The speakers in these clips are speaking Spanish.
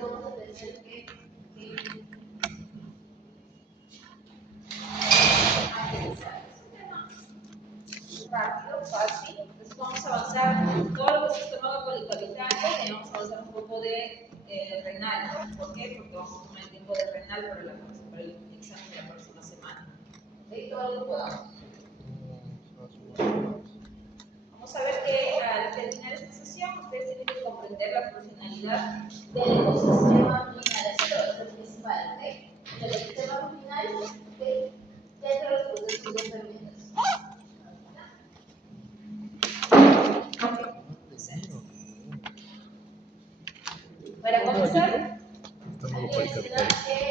ahí vamos a tener que analizar. Es un tema rápido, fácil. Entonces vamos a avanzar todo lo que es estómago colicoabitante, y vamos a avanzar un poco de renal. ¿Por qué? Porque vamos a tomar el tiempo de renal para el examen de la próxima semana. ¿Okay? Todo lo que podamos. Vamos a ver que al terminar esta sesión ustedes tienen que comprender la funcionalidad del ecosistema ruminal. Eso es lo principal, ¿ok? El ecosistema ruminal, ¿ok? Dentro de los procesos de fermentación. Para comenzar, hay que mencionar que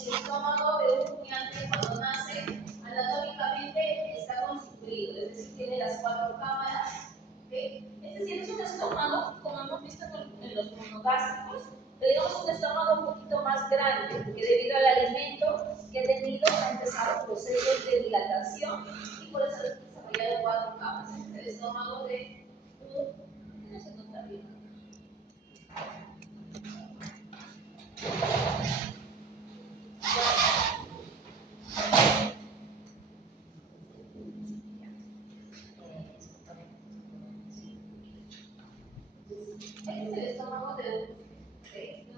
el estómago de un rumiante cuando nace anatómicamente está constituido, es decir, tiene las 4 cámaras. ¿Okay? Es decir, es un estómago, como hemos visto en los monogástricos, pero digamos un estómago un poquito más grande, porque debido al alimento que ha tenido, ha empezado procesos de dilatación y por eso ha desarrollado 4 cámaras. Es el estómago de un, no se nota bien. Este es el estómago de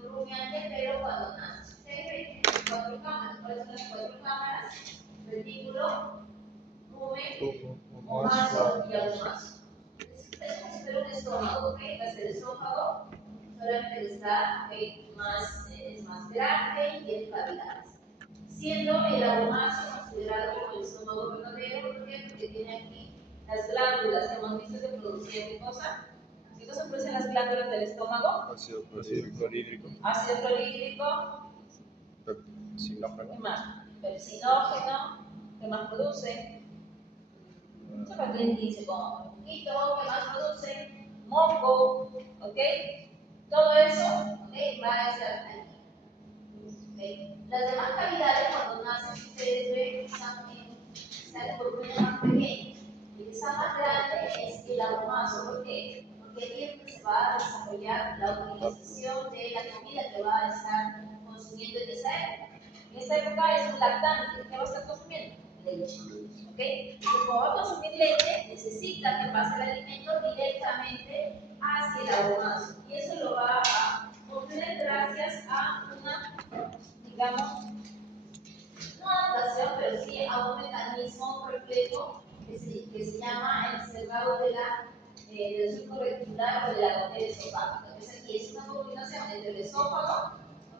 un rumiante, pero cuando nace. Tiene 4 cámaras. ¿Cuáles son las 4 cámaras? Retículo, rumen, omaso y agumaso. Es como si fuera un estómago, ¿ok? El esófago solamente está es más grande y tiene cavidades. Siendo el agumaso considerado como el estómago verdadero, ¿por qué? Porque tiene aquí las glándulas que hemos visto que producían ¿qué cosa? ¿Qué cosa producen las glándulas del estómago? Ácido clorhídrico. Ácido clorhídrico. Pepsinógeno. ¿Qué más? Pepsinógeno. ¿Qué más produce? ¿Quién dice como un poquito? ¿Qué más produce? Moco. ¿Ok? Todo eso, ¿ok? Va a estar aquí. ¿Okay? Las demás cavidades cuando nacen, ustedes ven, están en volúmenes más pequeños. El que está más grande es el agumaso. ¿Por qué? Porque aquí es donde se va a desarrollar la utilización de la comida que va a estar consumiendo en esa época. En esta época es un lactante. ¿Qué va a estar consumiendo? Leche. ¿Ok? Entonces, como va a consumir leche, necesita que pase el alimento directamente hacia el agumaso. Y eso lo va a obtener gracias a una, digamos, no adaptación, pero sí a un mecanismo, un reflejo que se llama el cerrado del surco reticular o de la gotera esofágica. Entonces aquí es una combinación entre el esófago,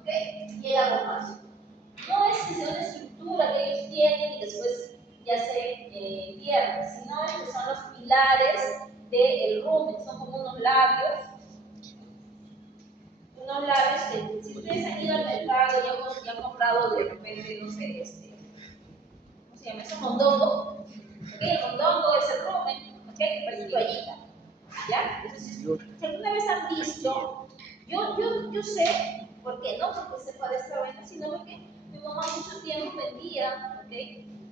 ¿okay? Y el agumaso. No es que sea una estructura que ellos tienen y después ya se pierde, sino que son los pilares del rumen, son como unos labios que si ustedes han ido al mercado y han comprado de repente, no sé, ¿cómo se llama? Es un mondongo. ¿Okay? El mondongo es el rumen, ¿okay? Parece toallita. ¿Ya? Entonces, si alguna vez han visto, yo sé, ¿por qué? No porque sepa de esta vaina, sino porque mi mamá mucho tiempo vendía, ¿okay?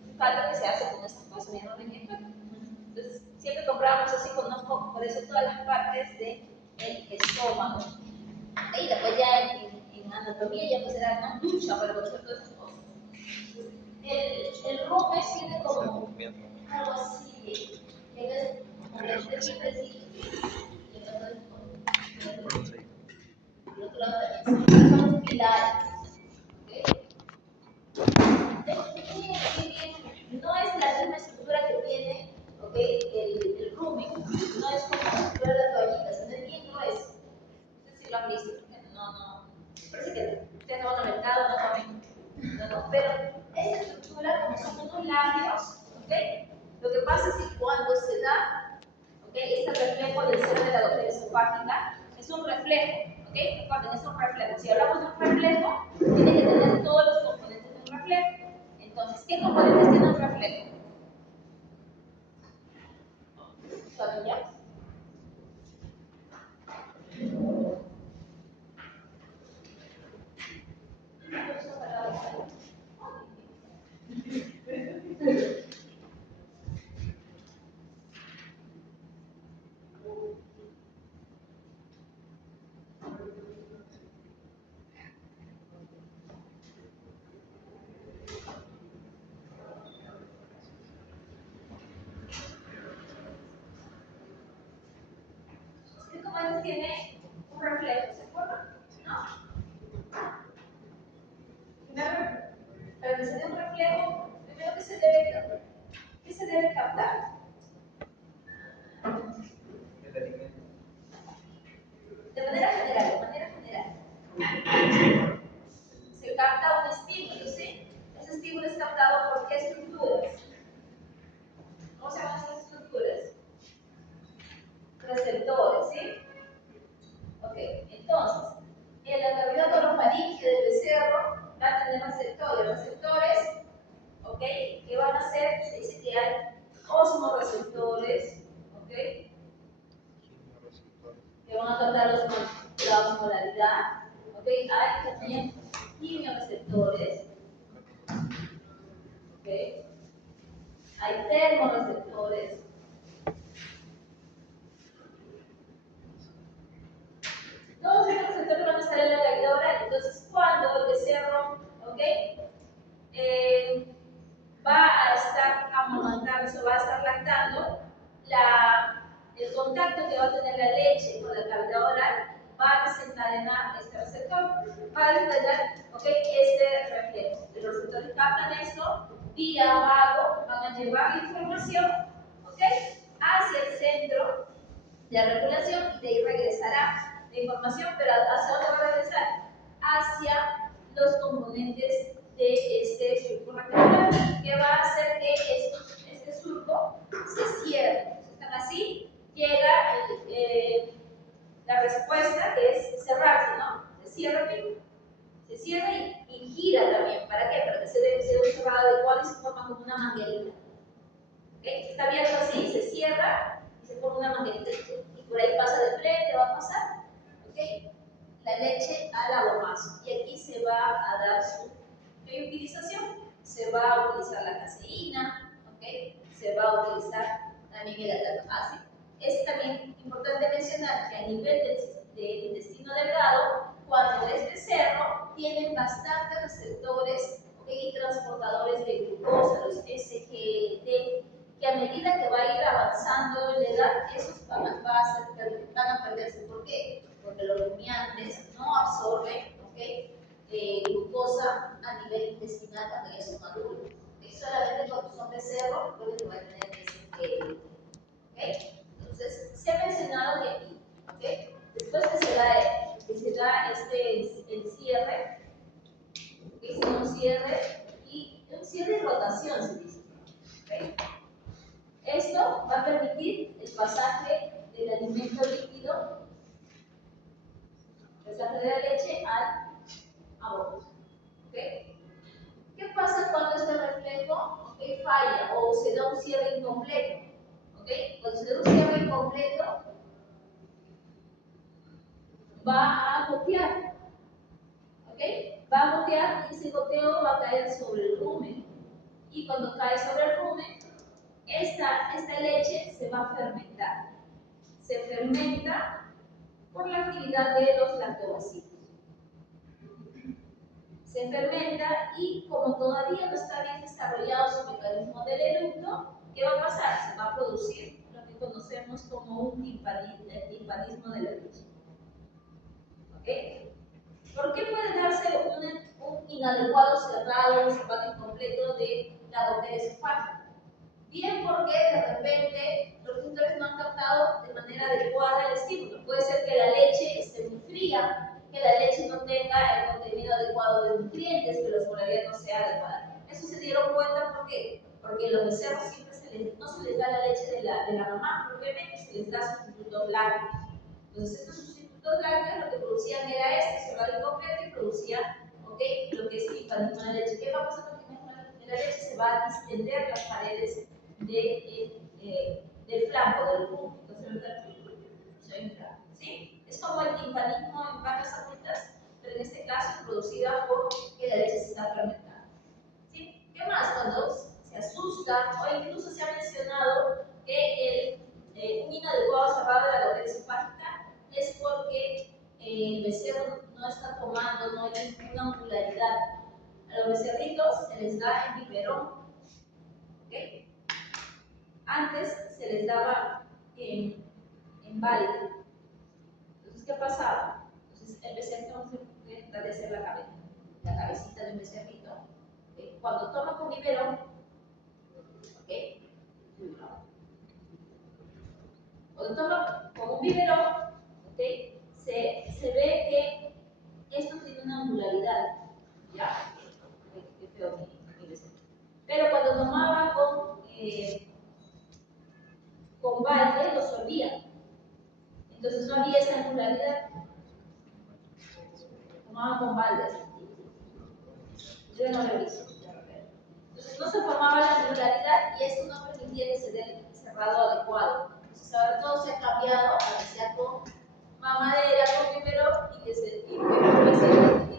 Un caldo que se hace con estas cosas, mi mamá vendía caldo. Entonces, siempre comprábamos así, conozco por eso todas las partes del estómago. Y después ya en anatomía ya pues era una lucha para conocer todas esas cosas. El rumen tiene como algo así, que es como que este librecitos y el otro lado también son los pilares. No es la misma estructura que tiene el rumen, no es como la estructura de la toallita, sino es bien grueso. No sé si lo han visto, no, parece que ustedes no van al mercado, no comen, no, pero esta estructura, como son unos labios, ¿okay? Lo que pasa es que cuando se da, ¿okay? Este reflejo del cero de la gotera esofágica es un reflejo, ¿okay? Recuerden, es un reflejo. Si hablamos de un reflejo, tiene que tener todos los componentes de un reflejo. Entonces, ¿qué componentes tiene un reflejo? ¿Saben ya? tiene un reflejo, ¿se acuerdan? ¿No? Para que se dé un reflejo, primero que se debe captar. De manera general. Se capta un estímulo, ¿sí? Ese estímulo es captado por qué estructuras. ¿Cómo se llaman esas estructuras? Receptores, ¿sí? Ok, entonces, en la cavidad orofaringe del becerro va a tener receptores, ¿ok? ¿Qué van a hacer? Se dice que hay osmoreceptores, ¿ok? Que van a captar la osmolaridad, ¿ok? Hay también quimioreceptores, ¿ok? Hay termorreceptores. Todos estos receptores van a estar en la cavidad oral. Entonces, cuando el becerro, ¿ok? Va a estar amamantando, va a estar lactando, el contacto que va a tener la leche con la cavidad oral va a desencadenar este receptor, va a desencadenar, ¿ok? Este reflejo. Los receptores captan esto, vía vago, van a llevar la información, ¿ok? Hacia el centro de regulación y de ahí regresará la información, pero ¿hacia dónde va a regresar? Hacia los componentes de este surco reticular, que va a hacer que este surco se cierre. Si están así, llega la respuesta, que es cerrarse, ¿no? Se cierra y gira también. ¿Para qué? Para que se dé un cerrado adecuado y se forma como una manguerita. ¿Okay? Está abierto así, se cierra y se forma una manguerita. Y por ahí pasa de frente, va a pasar, ¿okay? La leche al aguamazo. Y aquí se va a dar su utilización. Se va a utilizar la caseína, ¿okay? Se va a utilizar también el atalpase. Es también importante mencionar que a nivel del intestino delgado, cuando es becerro, tienen bastantes receptores, ¿okay? Y transportadores de glucosa, los SGLT, que a medida que va a ir avanzando en la edad, esos van a perderse. ¿Por qué? Porque los rumiantes no absorben, ¿okay? Glucosa a nivel intestinal cuando ya son adultos. Solamente cuando son becerros pueden tener ese ¿okay? Entonces, se ha mencionado que aquí, ¿okay? Después que se da el cierre, ¿okay? Se da un cierre y rotación, se dice. ¿Okay? Esto va a permitir el pasaje del alimento líquido, el pasaje de la leche al agua. ¿Okay? ¿Qué pasa cuando este reflejo, ¿okay? Falla o se da un cierre incompleto? ¿Okay? Cuando se da un cierre incompleto, va a gotear. ¿Okay? Va a gotear y ese goteo va a caer sobre el rumen. Y cuando cae sobre el rumen, esta leche se va a fermentar. Se fermenta por la actividad de los lactobacilos. Se fermenta y como todavía no está bien desarrollado su mecanismo del eructo, ¿qué va a pasar? Se va a producir lo que conocemos como un timpanismo de la leche. ¿Okay? ¿Por qué puede darse un inadecuado cerrado, un cerrado incompleto de la gotera esofágica? Bien porque de repente los receptores no han captado de manera adecuada el estímulo. Puede ser que la leche esté muy fría, que la leche no tenga el contenido adecuado de nutrientes, que la osmolaridad no sea adecuada. Eso se dieron cuenta ¿por qué? Porque los becerros siempre no se les da la leche de la mamá, propiamente se les da sustitutos lácteos. Entonces estos sustitutos lácteos lo que producían era cerrado incompleto y producía, ¿okay? Lo que es el timpanismo de la leche. ¿Qué va a pasar con el timpanismo de la leche? Se va a distender las paredes del flanco, del punto. ¿Sí? Es como el timpanismo en vacas adultas, pero en este caso producida por que la leche se está fermentando. ¿Sí? ¿Qué más? Cuando se asusta, o incluso se ha mencionado que un inadecuado cerrado de la gotera esofágica es porque el becerro no está tomando, no hay una osmolaridad. A los becerritos se les da el biberón. ¿Okay? Antes se les daba en balde. ¿qué pasaba? Entonces, el becerrito vamos a tratar de hacer la cabecita de un becerrito. Cuando toma con biberón, ¿ok? Cuando toma con un biberón, ¿ok? Se ve que esto tiene una angularidad, ¿ya? Qué feo mi becerrito. Pero cuando tomaba con balde, lo sorbía. Entonces no había esa angularidad. Tomaba con baldes. Yo no lo he visto. Entonces no se formaba la angularidad y esto no permitía que se dé el cerrado adecuado. Entonces ahora todo se ha cambiado a que sea con mamadera, con biberón y que se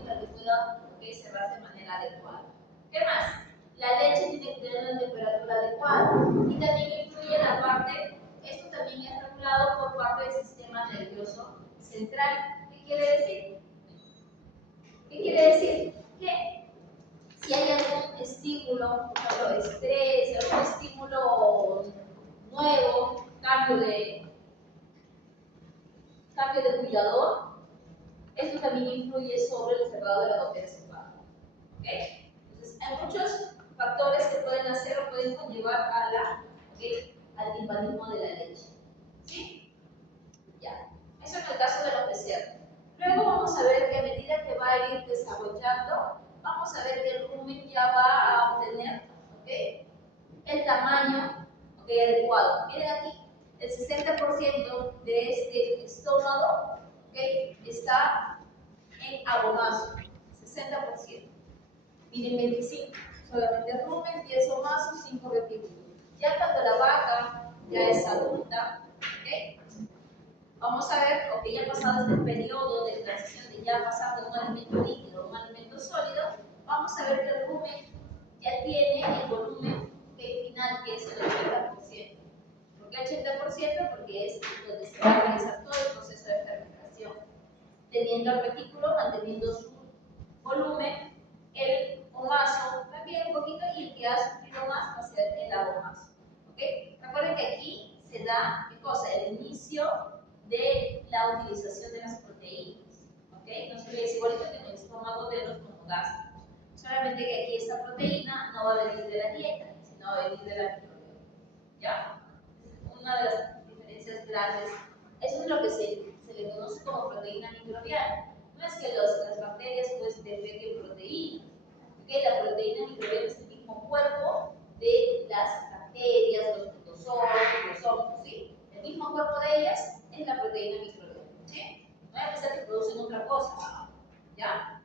para que pueda cerrarse de manera adecuada. ¿Qué más? La leche tiene que tener una temperatura adecuada y también influye la parte, esto también es regulado por parte del sistema nervioso central. ¿Qué quiere decir? ¿Qué quiere decir? Que si hay algún estímulo, por ejemplo, estrés, algún estímulo nuevo, cambio de cuidador, esto también influye sobre el cerrado de la gotera cefálica. ¿Okay? Entonces, hay muchos factores que pueden hacer o pueden conllevar al timpanismo de la leche. ¿Sí? Ya. Eso es el caso de los becerros. Luego vamos a ver que a medida que va a ir desarrollando, vamos a ver que el rumen ya va a obtener el tamaño adecuado. Miren aquí, el 60% de este estómago está en abomazo, 60%. Miren 25, solamente rumen, 10 omazos, 5 retículos. Ya cuando la vaca ya es adulta, vamos a ver, ya pasado este periodo de transición de ya pasar de un alimento líquido a un alimento sólido, vamos a ver que el rumen ya tiene el volumen final que es el 80%. ¿Por qué 80%? Porque es donde se va a realizar todo el proceso de fermentación. Teniendo el retículo, manteniendo su volumen, el omazo también un poquito y el que ha sufrido más va a ser el abomazo. Recuerden que aquí se da, ¿qué cosa? El inicio de la utilización de las proteínas. No se ve igualito que en el estómago de los monogástricos. Solamente que aquí esta proteína no va a venir de la dieta, sino va a venir de la microbiota. ¿Ya? Una de las diferencias grandes. Eso es lo que se le conoce como proteína microbiana. No es que las bacterias pues defecuen proteínas. La proteína microbiana es el mismo cuerpo de las bacterias, los protozoos, los hongos, ¿sí? El mismo cuerpo de ellas es la proteína microbiana, ¿sí? No hay a pensar que producen otra cosa, ¿ya?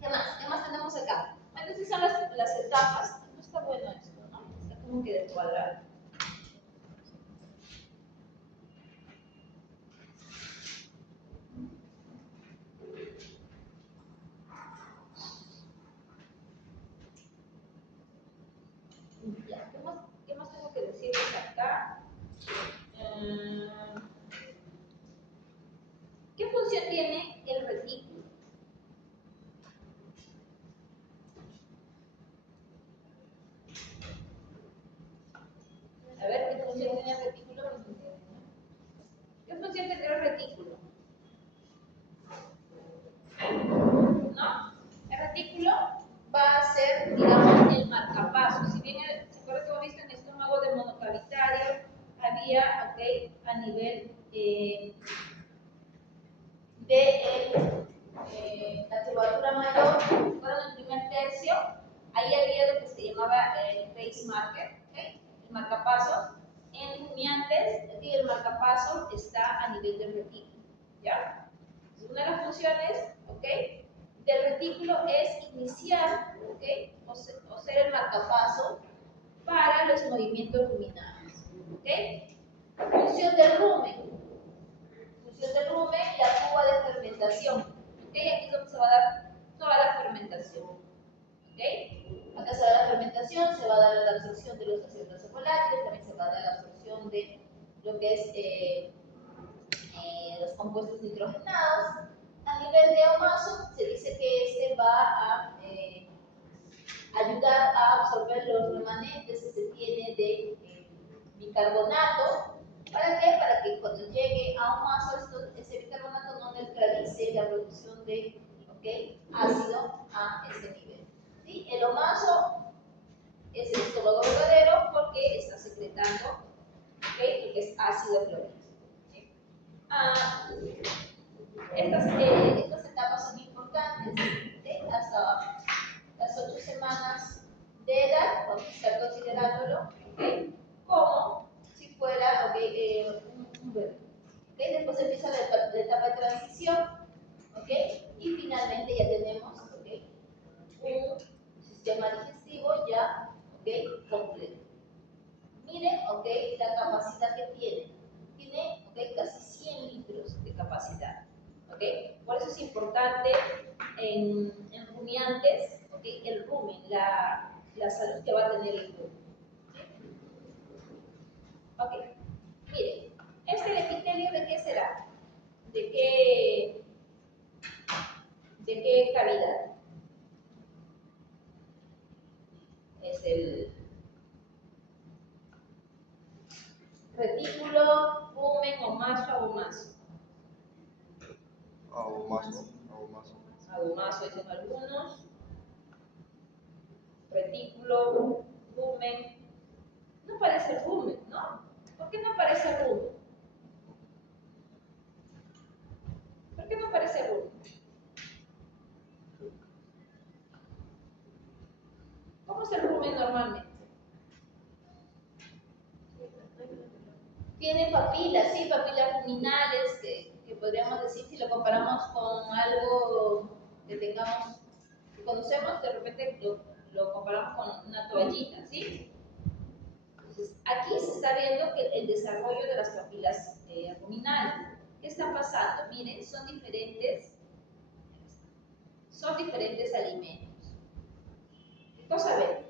¿Qué más? ¿Qué más tenemos acá? Bueno, estas son las etapas. No está bueno esto, ¿no? Está como que descuadrado. Ya, ¿qué más tengo que decirles acá? ¿Qué función tiene el retículo? A ver, ¿qué función tiene el retículo? ¿Qué función tendrá el retículo? ¿No? El retículo va a ser, digamos, el marcapasos. Si bien, ¿se acuerdan que hemos visto en el estómago de monocavitario? Había, a nivel de la curvatura mayor, fueron el primer tercio, ahí había lo que se llamaba el pace marker, el marcapasos. En rumiantes, aquí el marcapasos está a nivel del retículo, ¿ya? Una de las funciones, del retículo es iniciar, o ser el marcapaso para los movimientos ruminales, Función del rumen. Función del rumen, la cuba de fermentación. Aquí es donde se va a dar toda la fermentación. Acá se va a dar la fermentación, se va a dar la absorción de los ácidos grasos volátiles, también se va a dar la absorción de lo que es los compuestos nitrogenados. A nivel de omaso, se dice que este va a ayudar a absorber los remanentes que se tiene de bicarbonato ¿Para qué? Para que cuando llegue a un mazo, ese bicarbonato no neutralice la producción de ácido a este nivel. ¿Sí? El omazo es el estómago verdadero porque está secretando lo que es ácido clorhídrico. ¿Sí? Estas etapas son importantes. ¿Sí? Hasta las 8 semanas de edad, vamos a estar considerándolo como si fuera un bebé. Después empieza la etapa de transición, y finalmente ya tenemos un sistema digestivo ya completo. Miren la capacidad que tiene. Tiene casi 100 litros de capacidad. Por eso es importante en rumiantes el rumen, la salud que va a tener el rumen. Miren, este epitelio ¿de qué será? ¿De qué cavidad? Es el retículo, rumen, omaso, abomaso. Abomaso. Abomaso dicen algunos. Retículo, rumen. No parece rumen, ¿no? ¿Por qué no parece rumen? ¿Por qué no parece rumen? ¿Cómo es el rumen normalmente? Tiene papilas, sí, papilas ruminales, que podríamos decir, si lo comparamos con algo que tengamos, que conocemos, de repente lo comparamos con una toallita, ¿sí? Entonces, aquí se está viendo que el desarrollo de las papilas ruminales. ¿Qué está pasando? Miren, son diferentes alimentos. ¿Qué cosa ven?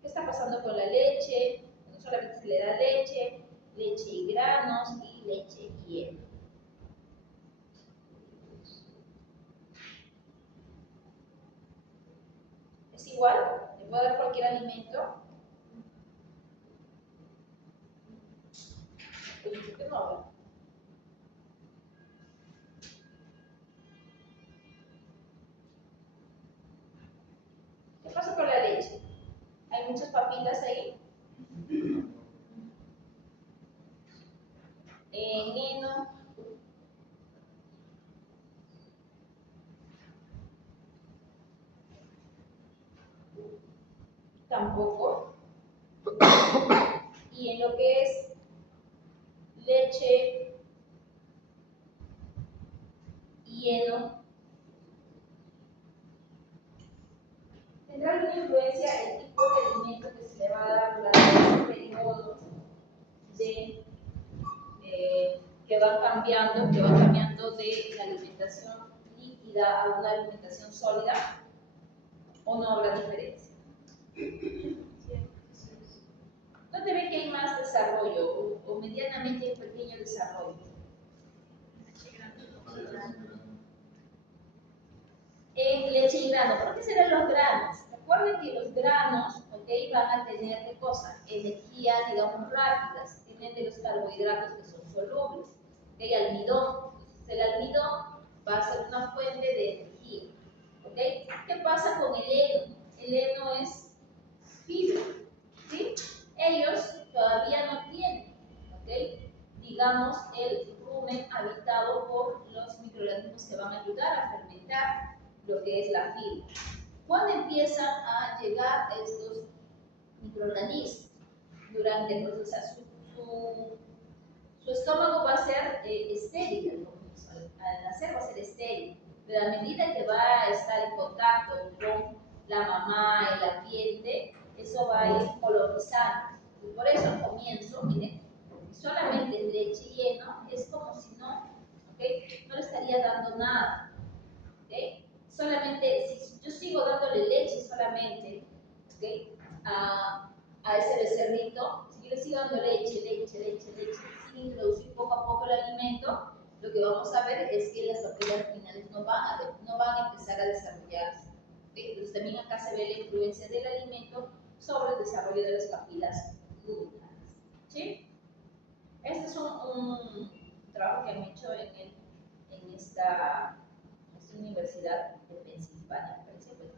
¿Qué está pasando con la leche? No solamente se le da leche y granos y leche y hielo. ¿Es igual? ¿Le puedo dar cualquier alimento? Pues no. ¿Qué pasa con la leche? ¿Hay muchas papilas ahí? Heno. Tampoco. Y en lo que es leche y heno, ¿tendrá alguna influencia el tipo de alimento que se le va a dar durante ese periodo que van cambiando de la alimentación líquida a una alimentación sólida? ¿O no habrá diferencia? ¿Dónde ven que hay más desarrollo o medianamente un pequeño desarrollo? En leche y grano. ¿Por qué serán los granos? Recuerden que los granos van a tener ¿qué cosa? Energía, digamos, rápidas. Tienen de los carbohidratos que son solubles. Almidón. Entonces, el almidón va a ser una fuente de energía. ¿Qué pasa con el heno? El heno es fibra. ¿Sí? Ellos todavía no tienen, digamos, el rumen habitado por los microorganismos que van a ayudar a fermentar lo que es la fibra. ¿Cuándo empiezan a llegar estos microorganismos? Durante el proceso, su estómago va a ser estéril, al nacer va a ser estéril, pero a medida que va a estar en contacto con la mamá, el ambiente, eso va a ir colonizando. Y por eso al comienzo, miren, solamente leche y heno es como si no le estaría dando nada. Solamente, si yo sigo dándole leche solamente a ese becerrito, si yo le sigo dando leche, sin introducir poco a poco el alimento, lo que vamos a ver es que las papilas ruminales no van a empezar a desarrollarse. Entonces también acá se ve la influencia del alimento sobre el desarrollo de las papilas ruminales. ¿Sí? Este es un trabajo que han hecho en esta universidad de Pensilvania, parece, pues,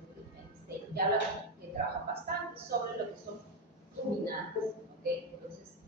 que habla, que trabaja bastante sobre lo que son ruminantes, ¿ok? Entonces,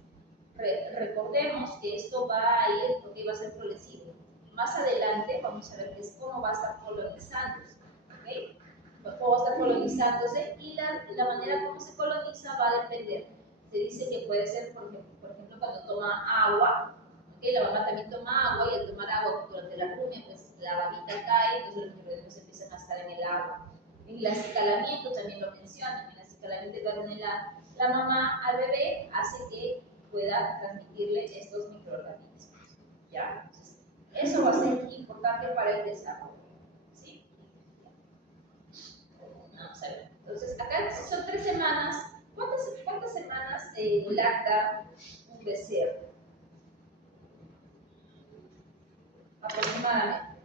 recordemos que esto va a ir, porque va a ser progresivo. Más adelante vamos a ver que es cómo va a estar colonizándose, ¿ok? Cómo va a estar colonizándose y la manera como se coloniza va a depender. Se dice que puede ser, por ejemplo, cuando toma agua, ¿okay? La mamá también toma agua y al tomar agua durante la rumia, pues la babita cae, entonces los microorganismos empiezan a estar en el agua. En el acicalamiento también lo mencionan, en el acicalamiento que pone la mamá al bebé hace que pueda transmitirle estos microorganismos. ¿Ya? Entonces, eso va a ser importante para el desarrollo. ¿Sí? Vamos a ver. Entonces, acá son 3 semanas. ¿Cuántas semanas lacta un becerro? Aproximadamente.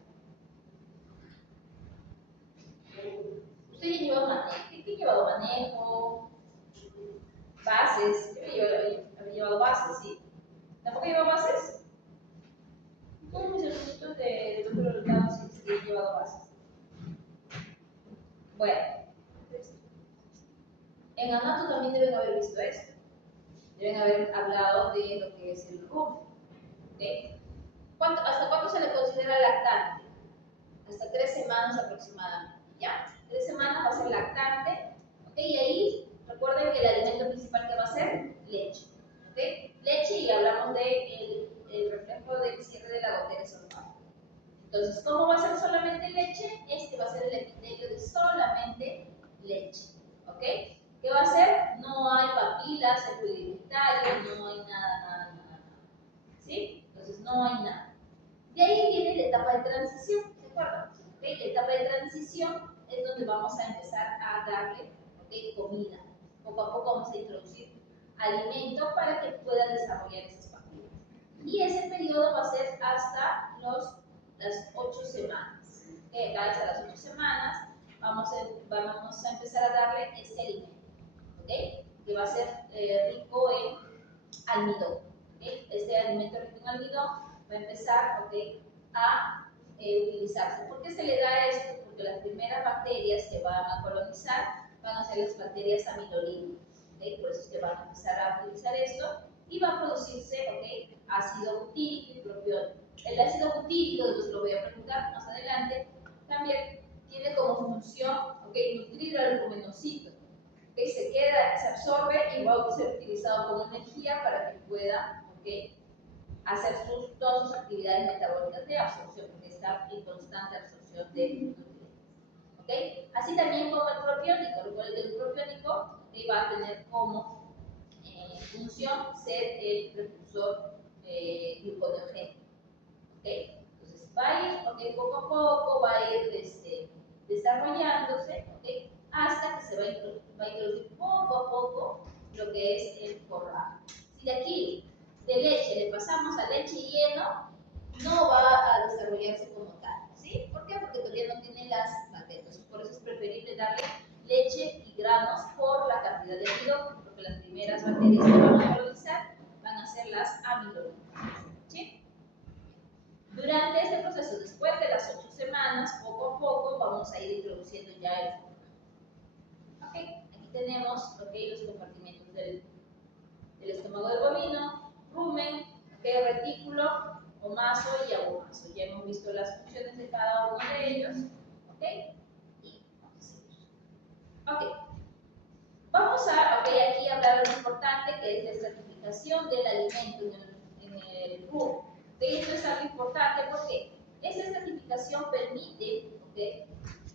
Usted ya llevado manejo. ¿Qué ha llevado? Manejo, bases. Había llevado bases, ¿sí? ¿Tampoco lleva bases? Todos mis hermanitos de doctor Hurtado sí que he llevado bases. Bueno, en Anato también deben haber visto esto. Deben haber hablado de lo que es el RUM. ¿Okay? ¿Hasta cuánto se le considera lactante? Hasta 3 semanas aproximadamente. ¿Ya? 3 semanas va a ser lactante. ¿Okay? Y ahí recuerden que el alimento principal que va a ser leche. ¿Okay? Leche, y hablamos del reflejo del cierre de la gotera esofágica. Entonces, ¿cómo va a ser solamente leche? Este va a ser el epitelio de solamente leche. ¿Ok? ¿Qué va a hacer? No hay papilas epididimitario, no hay nada. ¿Sí? Entonces, no hay nada. De ahí viene la etapa de transición, ¿de acuerdo? ¿Okay? La etapa de transición es donde vamos a empezar a darle, ¿okay?, comida. Poco a poco vamos a introducir alimento para que pueda desarrollar esas papilas. Y ese periodo va a ser hasta las 8 semanas. ¿Okay? Acá hasta las 8 semanas vamos a empezar a darle este alimento, ¿okay?, que va a ser rico en almidón. ¿Okay? Este alimento rico en almidón va a empezar, ¿okay?, a utilizarse. ¿Por qué se le da esto? Porque las primeras bacterias que van a colonizar van a ser las bacterias amilolíticas. ¿Okay? Por eso es que van a empezar a utilizar esto y va a producirse, ¿okay?, ácido butírico y propiónico. El ácido butírico, después lo voy a preguntar más adelante, también tiene como función, ¿okay?, nutrir al rumenocito. ¿Okay? Se absorbe y va a ser utilizado como energía para que pueda, ¿okay?, hacer todas sus actividades metabólicas de absorción, porque está en constante absorción de nutrientes. ¿Okay? Así también como el propiónico. Recuerden que el propiónico va a tener como función ser el precursor gluconeogénico. ¿Okay? Entonces va a ir, ¿okay?, poco a poco, va a ir desarrollándose, ¿okay?, hasta que se va a introducir poco a poco lo que es el forraje. Si de aquí, de leche, le pasamos a leche y heno, no va a desarrollarse como tal. ¿Sí? ¿Por qué? Porque todavía no tiene las bacterias. Por eso es preferible darle leche y granos por la cantidad de almidón, porque las primeras bacterias que van a colonizar van a ser las amilolíticas. ¿Sí? Durante este proceso, después de las 8 semanas, poco a poco vamos a ir introduciendo ya el forraje. Okay. Aquí tenemos, okay, los compartimentos del estómago del bovino, rumen, okay, retículo, omaso y abomaso. Ya hemos visto las funciones de cada uno de ellos. Okay. Y vamos a seguir. Okay. Vamos a, aquí hablar de lo importante, que es la estratificación del alimento en el rumen. Okay. Esto es algo importante porque esta estratificación permite, okay,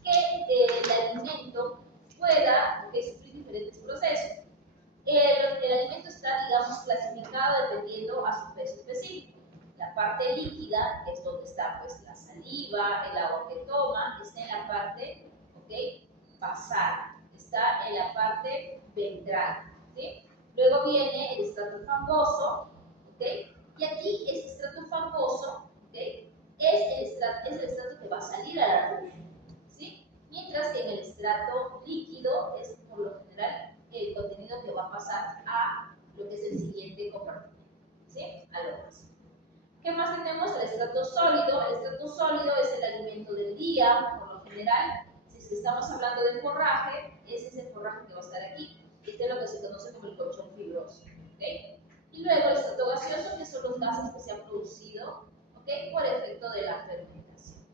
que el alimento pueda, sufrir diferentes procesos. El alimento está, digamos, clasificado dependiendo a su peso específico. La parte líquida es donde está, pues, la saliva, el agua que toma, está en la parte, ¿okay?, basal, está en la parte ventral, ¿sí? Luego viene el estrato fangoso, ¿okay?, y aquí este estrato fangoso, ¿okay?, es el estrato que va a salir a la luz, ¿sí? Mientras que en el estrato líquido es, por lo general, el contenido que va a pasar a lo que es el siguiente compartimento, ¿sí? Algo más. ¿Qué más tenemos? El estrato sólido. El estrato sólido es el alimento del día, por lo general. Si estamos hablando de forraje, es ese forraje que va a estar aquí. Este es lo que se conoce como el colchón fibroso. ¿Okay? Y luego el estrato gaseoso, que son los gases que se han producido, ¿okay?, por efecto de la fermentación.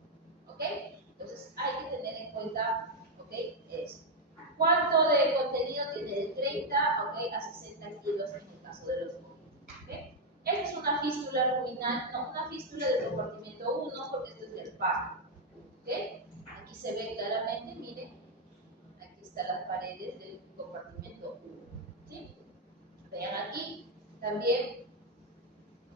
¿Okay? Entonces hay que tener en cuenta, ¿okay?, eso. ¿Cuánto de contenido tiene? De 30, ¿okay?, a 60 kilos en el caso de los momitos. ¿Okay? Esta es una fístula ruminal, no, una fístula del compartimento 1, porque esto es del par. ¿Okay? Aquí se ve claramente, miren, aquí están las paredes del compartimento 1. ¿Sí? Vean aquí también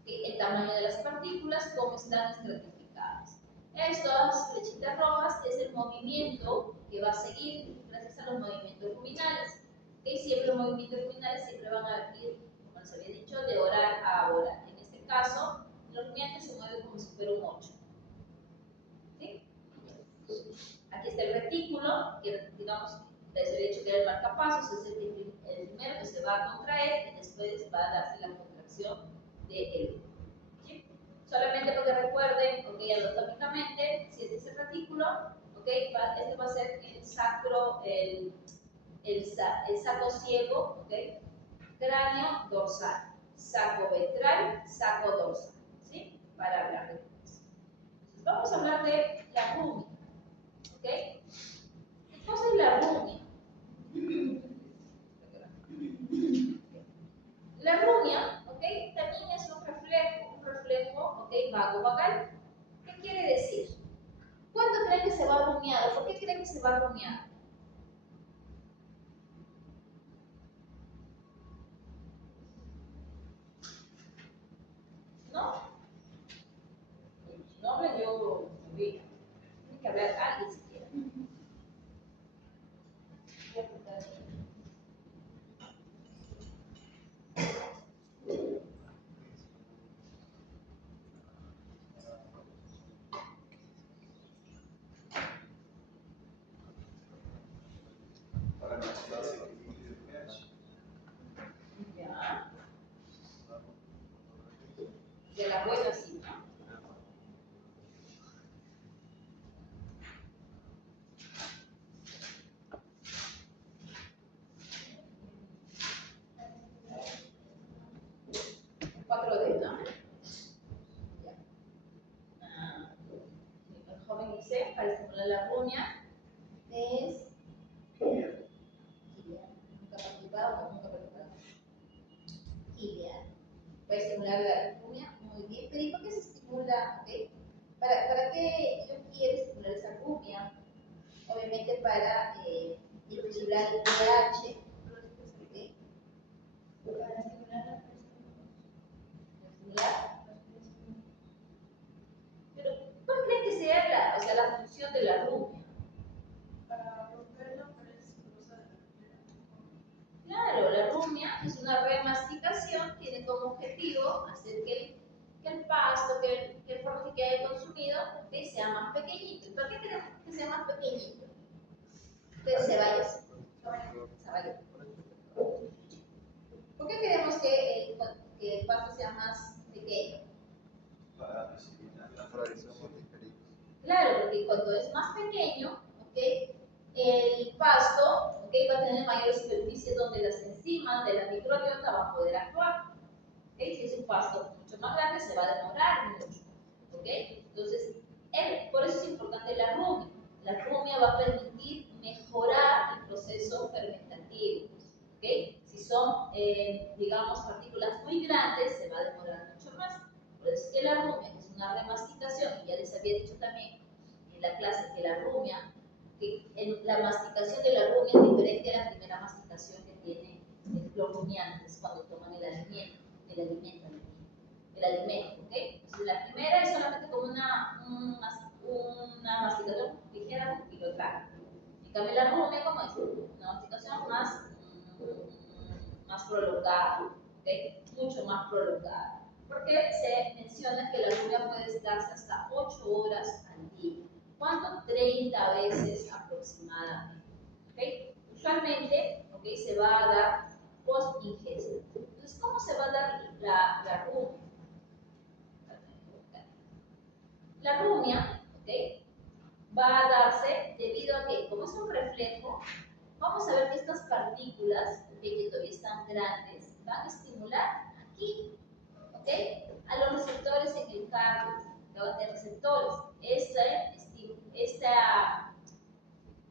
el tamaño de las partículas, cómo están estratificadas. Estas flechitas rojas es el movimiento que va a seguir gracias a los movimientos ruminales. ¿Okay? Siempre los movimientos ruminales siempre van a ir, como les había dicho, de oral a oral. En este caso, los rumiantes se mueven como si fuera un 8. ¿Sí? Aquí está el retículo, que digamos, les había dicho que era el marcapasos, es el primero que se va a contraer y después va a darse la contracción del útero. ¿Sí? Solamente porque recuerden, okay, anatómicamente, si este es el retículo, okay, este va a ser el sacro, el saco ciego, okay, cráneo dorsal, saco ventral, saco dorsal, ¿sí? Para hablar de esto. Entonces, vamos a hablar de la rumia, ¿ok? ¿Qué cosa es la rumia? La rumia, ¿ok?, también es un reflejo, ¿ok?, vago-vagal. ¿Qué quiere decir? ¿Cuándo creen que se va a rumiar? ¿Por qué creen que se va a rumiar? ¿No? No hablo yo, tiene que hablar alguien siquiera. Voy a apuntar aquí. Ya. De la buena sí, ¿no? El 4D, ¿no? Ya. El joven dice, para estimular la rumia, es nunca participado o nunca participado. Gilian. Para estimular la rumia, muy bien. Pero ¿y por qué se estimula? ¿Okay? ¿Para qué yo quiero estimular esa rumia? Obviamente para equilibrar el pH. ¿Okay? Para estimular. Pero, ¿cuál creen que sea la función de la rumia? Para romper la pared sinuosa de la primera. Claro, la rumia es una remasticación, tiene como objetivo hacer que el pasto, que el forraje que haya consumido, ¿okay?, sea más pequeñito. ¿Por qué queremos que sea más pequeñito? Entonces, ceballos. ¿Por qué queremos que el pasto sea más pequeño? Para recibir la floración de peritos. Claro, porque cuando es más pequeño, ¿okay?, el pasto, ¿okay?, va a tener mayor superficie donde las enzimas de la microbiota van a poder actuar. ¿Okay? Si es un pasto mucho más grande, se va a demorar mucho. ¿Okay? Entonces, por eso es importante la rumia. La rumia va a permitir mejorar el proceso fermentativo. ¿Okay? Si son, digamos, partículas muy grandes, se va a demorar mucho más. Por eso es que la rumia, que es una remasticación, y ya les había dicho también en la clase que la rumia, que la masticación de la rumia es diferente a la primera masticación que tienen los rumiantes cuando toman el alimento, ¿ok? Entonces, la primera es solamente como una masticación ligera, un pilotrago. En cambio, la rumia, como es una masticación más prolongada, ¿ok? Mucho más prolongada. Porque se menciona que la rumia puede estarse hasta 8 horas al día. ¿Cuánto? 30 veces aproximadamente. ¿Okay? Usualmente, ¿okay?, se va a dar post-ingesta. Entonces, ¿cómo va a dar la rumia. La rumia, ¿ok? Va a darse debido a que, como es un reflejo, vamos a ver que estas partículas, ¿ok?, que todavía están grandes, van a estimular aquí, ¿ok?, a los receptores en el cardio, que van a tener receptores.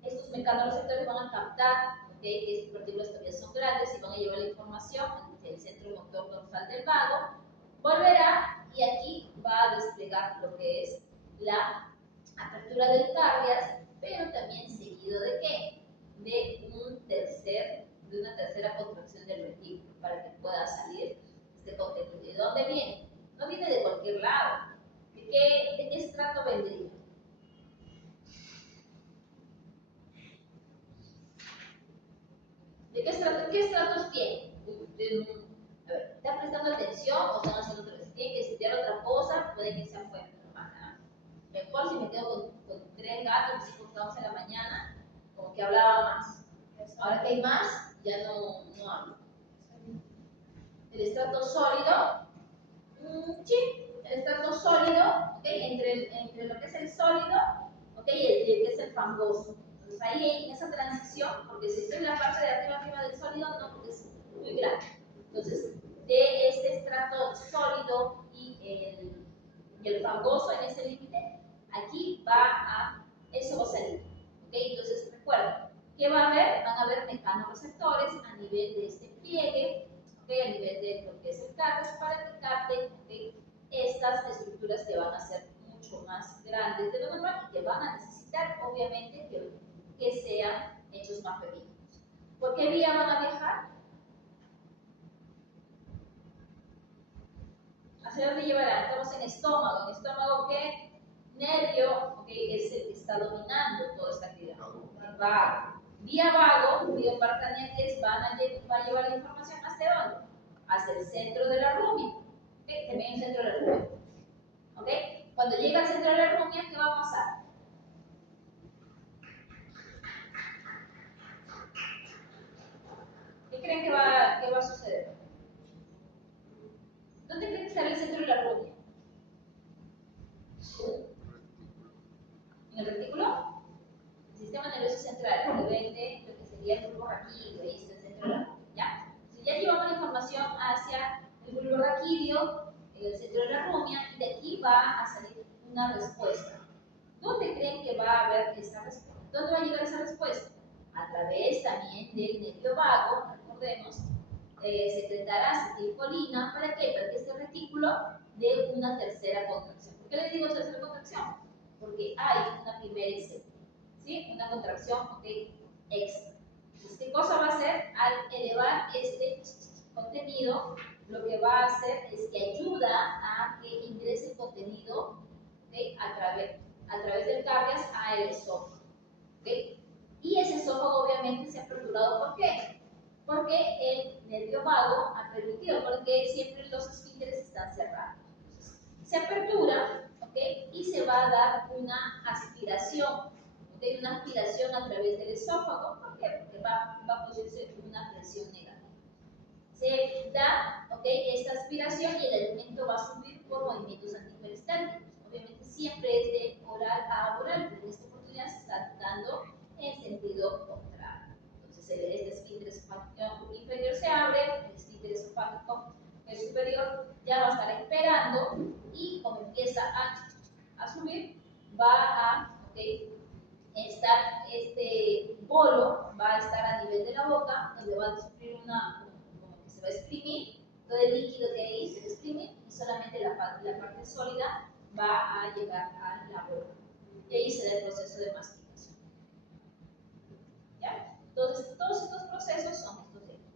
Estos mecanorreceptores van a captar, ¿ok?, que estas partículas todavía son grandes y van a llevar la información hacia el centro motor dorsal del vago, volverá y aquí va a desplegar lo que es la apertura del cardias, pero también seguido de qué? De una tercera contracción del ventículo para que pueda salir este contenido. ¿De dónde viene? No viene de cualquier lado. ¿De qué estrato vendría? ¿De qué estratos tiene? A ver, ¿están prestando atención o están haciendo otra vez? Si tienen que estudiar otra cosa, pueden irse afuera. Mejor si me quedo con 3 gatos, si estamos en la mañana, como que hablaba más. Ahora que hay más, ya no hablo. El estrato sólido, sí, el estrato sólido, ¿okay?, entre lo que es el sólido, ¿okay?, y el que es el fangoso. Entonces ahí en esa transición, porque si estoy en la parte de arriba del sólido, no, porque es muy grande. Entonces, de este estrato sólido y el fangoso en ese límite, aquí eso va a salir. ¿Okay? Entonces, recuerden, ¿qué va a haber? Van a haber mecanorreceptores a nivel de este pliegue, ¿okay?, a nivel de lo que es el cardias, para que capten, ¿okay?, estas estructuras que van a ser mucho más grandes de lo normal y que van a necesitar, obviamente, que sean hechos más pequeños. ¿Por qué vía van a viajar? ¿Hacia dónde llevarán? Estamos en estómago. ¿En estómago qué? Nervio, ¿okay?, es el que está dominando toda esta actividad. El vago. Vía vago, vía paracraniales, va a llevar la información ¿hacia dónde? Hacia el centro de la rumia. ¿Okay? También el centro de la rumia. ¿Okay? Cuando llega al centro de la rumia, ¿qué va a pasar? ¿Qué creen que va a suceder? ¿Dónde creen que estará el centro de la rumia? ¿En el retículo? El sistema nervioso central, a nivel de lo que sería el bulbo raquídeo, ahí está el centro de la rumia, ¿ya? Entonces ya llevamos la información hacia el bulbo raquídeo, en el centro de la rumia, y de aquí va a salir una respuesta. ¿Dónde creen que va a haber esa respuesta? ¿Dónde va a llegar esa respuesta? A través también del nervio vago, recordemos, secretará acetilcolina. ¿Para qué? Para que este retículo dé una tercera contracción. ¿Por qué les digo tercera contracción? Porque hay una primera y segunda, ¿sí? Una contracción, ¿ok?, extra. Entonces, ¿qué cosa va a hacer? Al elevar este contenido, lo que va a hacer es que ayuda a que ingrese el contenido, ¿okay?, a través del cardias a el esófago. ¿Okay? Y ese esófago obviamente se ha aperturado. ¿Por qué? Porque el nervio vago ha permitido, porque siempre los esfínteres están cerrados. Entonces, se apertura, ¿okay?, y se va a dar una aspiración, ¿okay?, una aspiración a través del esófago. ¿Por qué? Porque va a producirse una presión negativa. Se da, ¿okay?, esta aspiración y el alimento va a subir por movimientos antiperistálticos. Obviamente siempre es de oral a oral, pero en esta oportunidad se está dando en sentido contrario. Entonces este esfínter esofágico inferior se abre, el esfínter esofágico superior ya va a estar esperando y como empieza a subir, va a, ¿okay?, estar este bolo, va a estar a nivel de la boca, donde va a sufrir como que se va a exprimir, todo el líquido que hay se va a exprimir y solamente la parte sólida va a llegar a la boca. Y ahí se da el proceso de masticación. ¿Ya? Entonces, todos estos procesos son estos de aquí.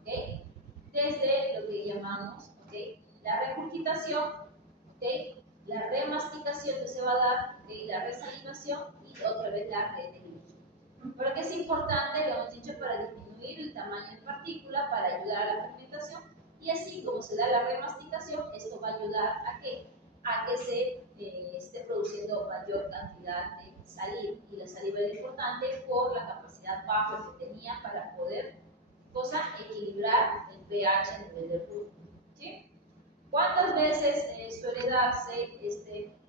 ¿Okay? Desde lo que llamamos, ¿okay?, la regurgitación, ¿okay?, la remasticación que se va a dar, ¿okay?, la resalivación y otra vez la retención. ¿Por qué es importante? Lo hemos dicho, para disminuir el tamaño de partícula, para ayudar a la fermentación, y así como se da la remasticación, esto va a ayudar a que se esté produciendo mayor cantidad de saliva. Y la saliva es importante por la capacidad buffer que tenía para poder equilibrar el pH a nivel del rumbo. ¿Sí? ¿Cuántas veces suele darse?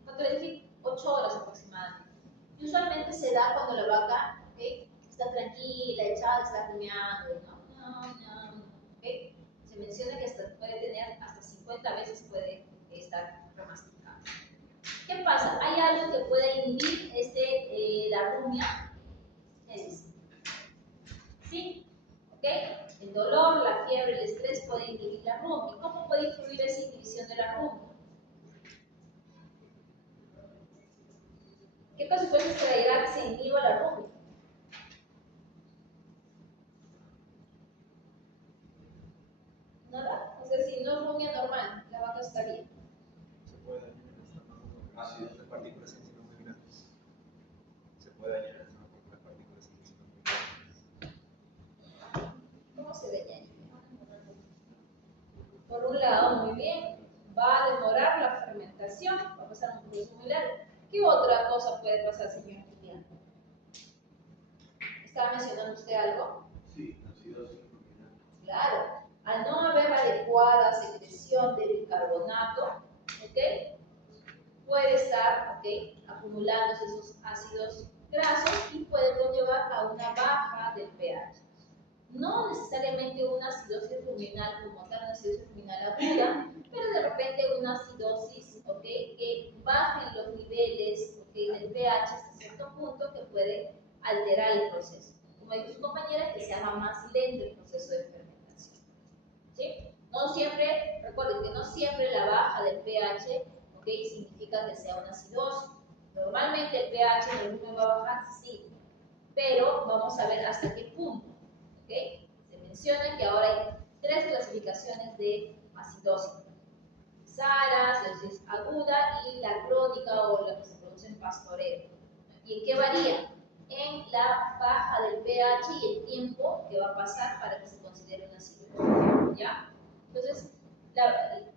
¿Cuánto le dije? 8 horas aproximadamente. Y usualmente se da cuando la vaca, ¿okay?, está tranquila, echada, está rumiando, ¿okay? Se menciona que hasta puede tener hasta 50 veces puede estar remasticada. ¿Qué pasa? Hay algo que puede inhibir la rumia. ¿Sí? ¿Ok? El dolor, la fiebre, el estrés puede inhibir la rumia. ¿Y cómo puede influir esa inhibición de la rumia? ¿Qué consecuencias traerá que se inhiba la rumia? ¿Nada? O sea, si no rumia normal, la vaca está bien. Se puede dañar el estómago con ácidos de partículas enzimas muy grandes. Se puede dañar el estómago con las partículas enzimas muy grandes. ¿Cómo se daña? Por un lado, muy bien, va a demorar la fermentación, va a pasar un proceso muy largo. ¿Qué otra cosa puede pasar, señor Julián? ¿Estaba mencionando usted algo? Sí, acidosis ruminal. Claro, al no haber adecuada secreción de bicarbonato, ¿ok?, puede estar, ¿ok?, acumulándose esos ácidos grasos y puede conllevar a una baja del pH. No necesariamente una acidosis ruminal como tal, una acidosis ruminal aguda, pero de repente una acidosis, ¿ok?, que bajen los niveles, ¿ok?, del pH hasta cierto punto que puede alterar el proceso. Como dijo su compañera, que se haga más lento el proceso de fermentación. ¿Sí? No siempre, recuerden que no siempre la baja del pH, ¿ok?, significa que sea una acidosis. Normalmente el pH en el rumen va a bajar, sí, pero vamos a ver hasta qué punto. ¿Okay? Se menciona que ahora hay 3 clasificaciones de acidosis: SARA, acidosis aguda y la crónica o la que se produce en pastoreo. ¿Y en qué varía? En la baja del pH y el tiempo que va a pasar para que se considere una acidosis. ¿Ya? Entonces,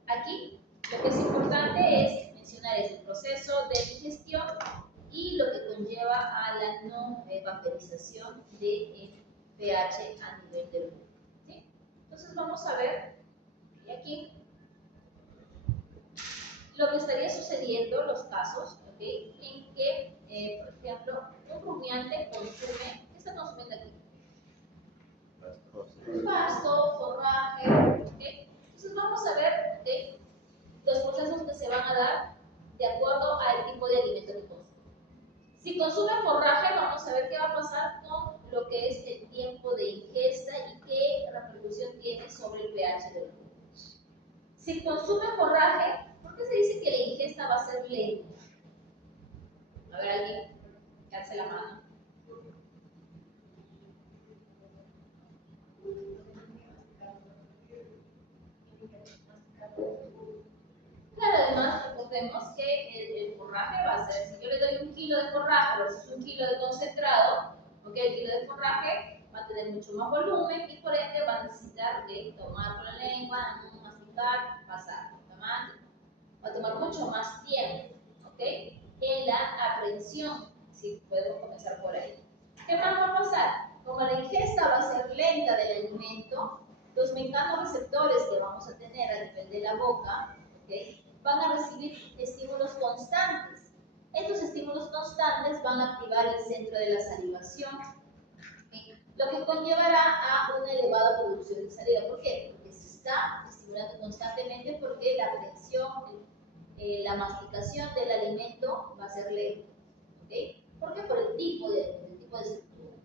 aquí lo que es importante es mencionar el proceso de digestión y lo que conlleva a la no vaporización del pH a nivel del mundo. ¿Sí? Entonces vamos a ver aquí lo que estaría sucediendo, los casos, ¿okay?, en que, por ejemplo, un rumiante consume, ¿qué está consumiendo aquí? Pasto, forraje, ¿okay? Entonces vamos a ver, ¿okay?, los procesos que se van a dar de acuerdo al tipo de alimento que consume. Si consume forraje, vamos a ver qué va a pasar con lo que es el tiempo de ingesta y qué repercusión tiene sobre el pH del cuerpo. Si consume forraje, ¿por qué se dice que la ingesta va a ser lenta? A ver, alguien, que alce la mano. Claro, además, recordemos que el forraje va a ser, si yo le doy 1 kilo de forraje versus 1 kilo de concentrado, ¿ok?, el kilo de forraje va a tener mucho más volumen y por ende va a necesitar de tomar con la lengua, masticar, pasar, tomar. Va a tomar mucho más tiempo, ¿ok?, en la aprehensión, si podemos comenzar por ahí. ¿Qué más va a pasar? Como la ingesta va a ser lenta del alimento, los mecanorreceptores que vamos a tener a nivel de la boca, ¿ok?, van a recibir estímulos constantes. Estos estímulos constantes van a activar el centro de la salivación, ¿okay?, lo que conllevará a una elevada producción de saliva. ¿Por qué? Porque se está estimulando constantemente, porque la aprehensión, la masticación del alimento va a ser lenta. ¿Okay? ¿Por qué? Por el tipo de estructura.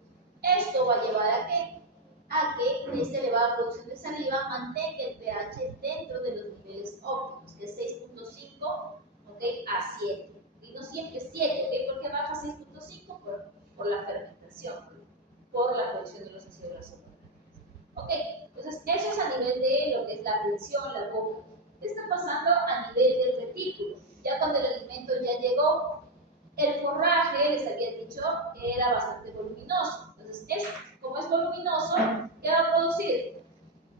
Esto va a llevar a qué? A que esta elevada producción de saliva mantenga el pH dentro de los niveles óptimos, que es 6.5, ¿okay?, a 7. Y no siempre 7, ¿okay? ¿Por qué baja 6.5? Por la fermentación, por la producción de los ácidos grasos. Ok, entonces eso es a nivel de lo que es la aprehensión, la boca. ¿Qué está pasando a nivel del retículo? Ya cuando el alimento ya llegó, el forraje, les había dicho, que era bastante voluminoso. Entonces, como es voluminoso, ¿qué va a producir?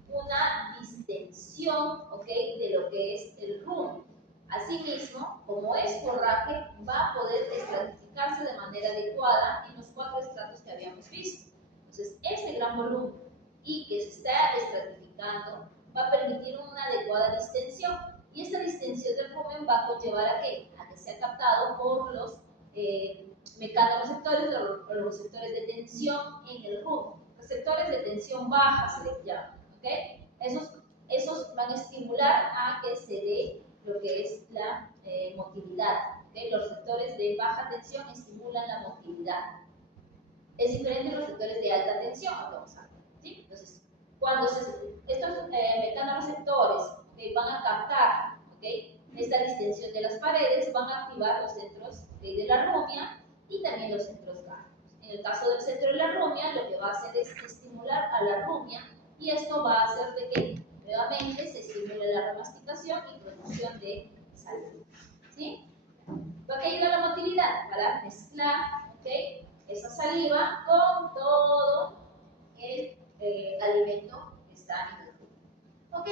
Una distensión, ¿ok?, de lo que es el rumen. Asimismo, como es forraje, va a poder estratificarse de manera adecuada en los 4 estratos que habíamos visto. Entonces, este gran volumen y que se está estratificando explicando, va a permitir una adecuada distensión. Y esta distensión del rumen va a conllevar a que sea captado por los mecanoreceptores o los receptores de tensión en el rumen. Receptores de tensión baja se les llama. ¿Okay? Esos van a estimular a que se dé lo que es la motilidad. ¿Okay? Los receptores de baja tensión estimulan la motilidad. Es diferente a los receptores de alta tensión, vamos a ver, ¿sí? Entonces, cuando estos mecanoreceptores, ¿okay?, van a captar, ¿okay?, esta distensión de las paredes, van a activar los centros de la rumia y también los centros gástricos. En el caso del centro de la rumia, lo que va a hacer es estimular a la rumia y esto va a hacer de que nuevamente se estimule la remasticación y producción de saliva, ¿sí? ¿Para qué ayuda la motilidad? Para mezclar, ¿okay?, esa saliva con todo el alimento que está en el rumen. Ok,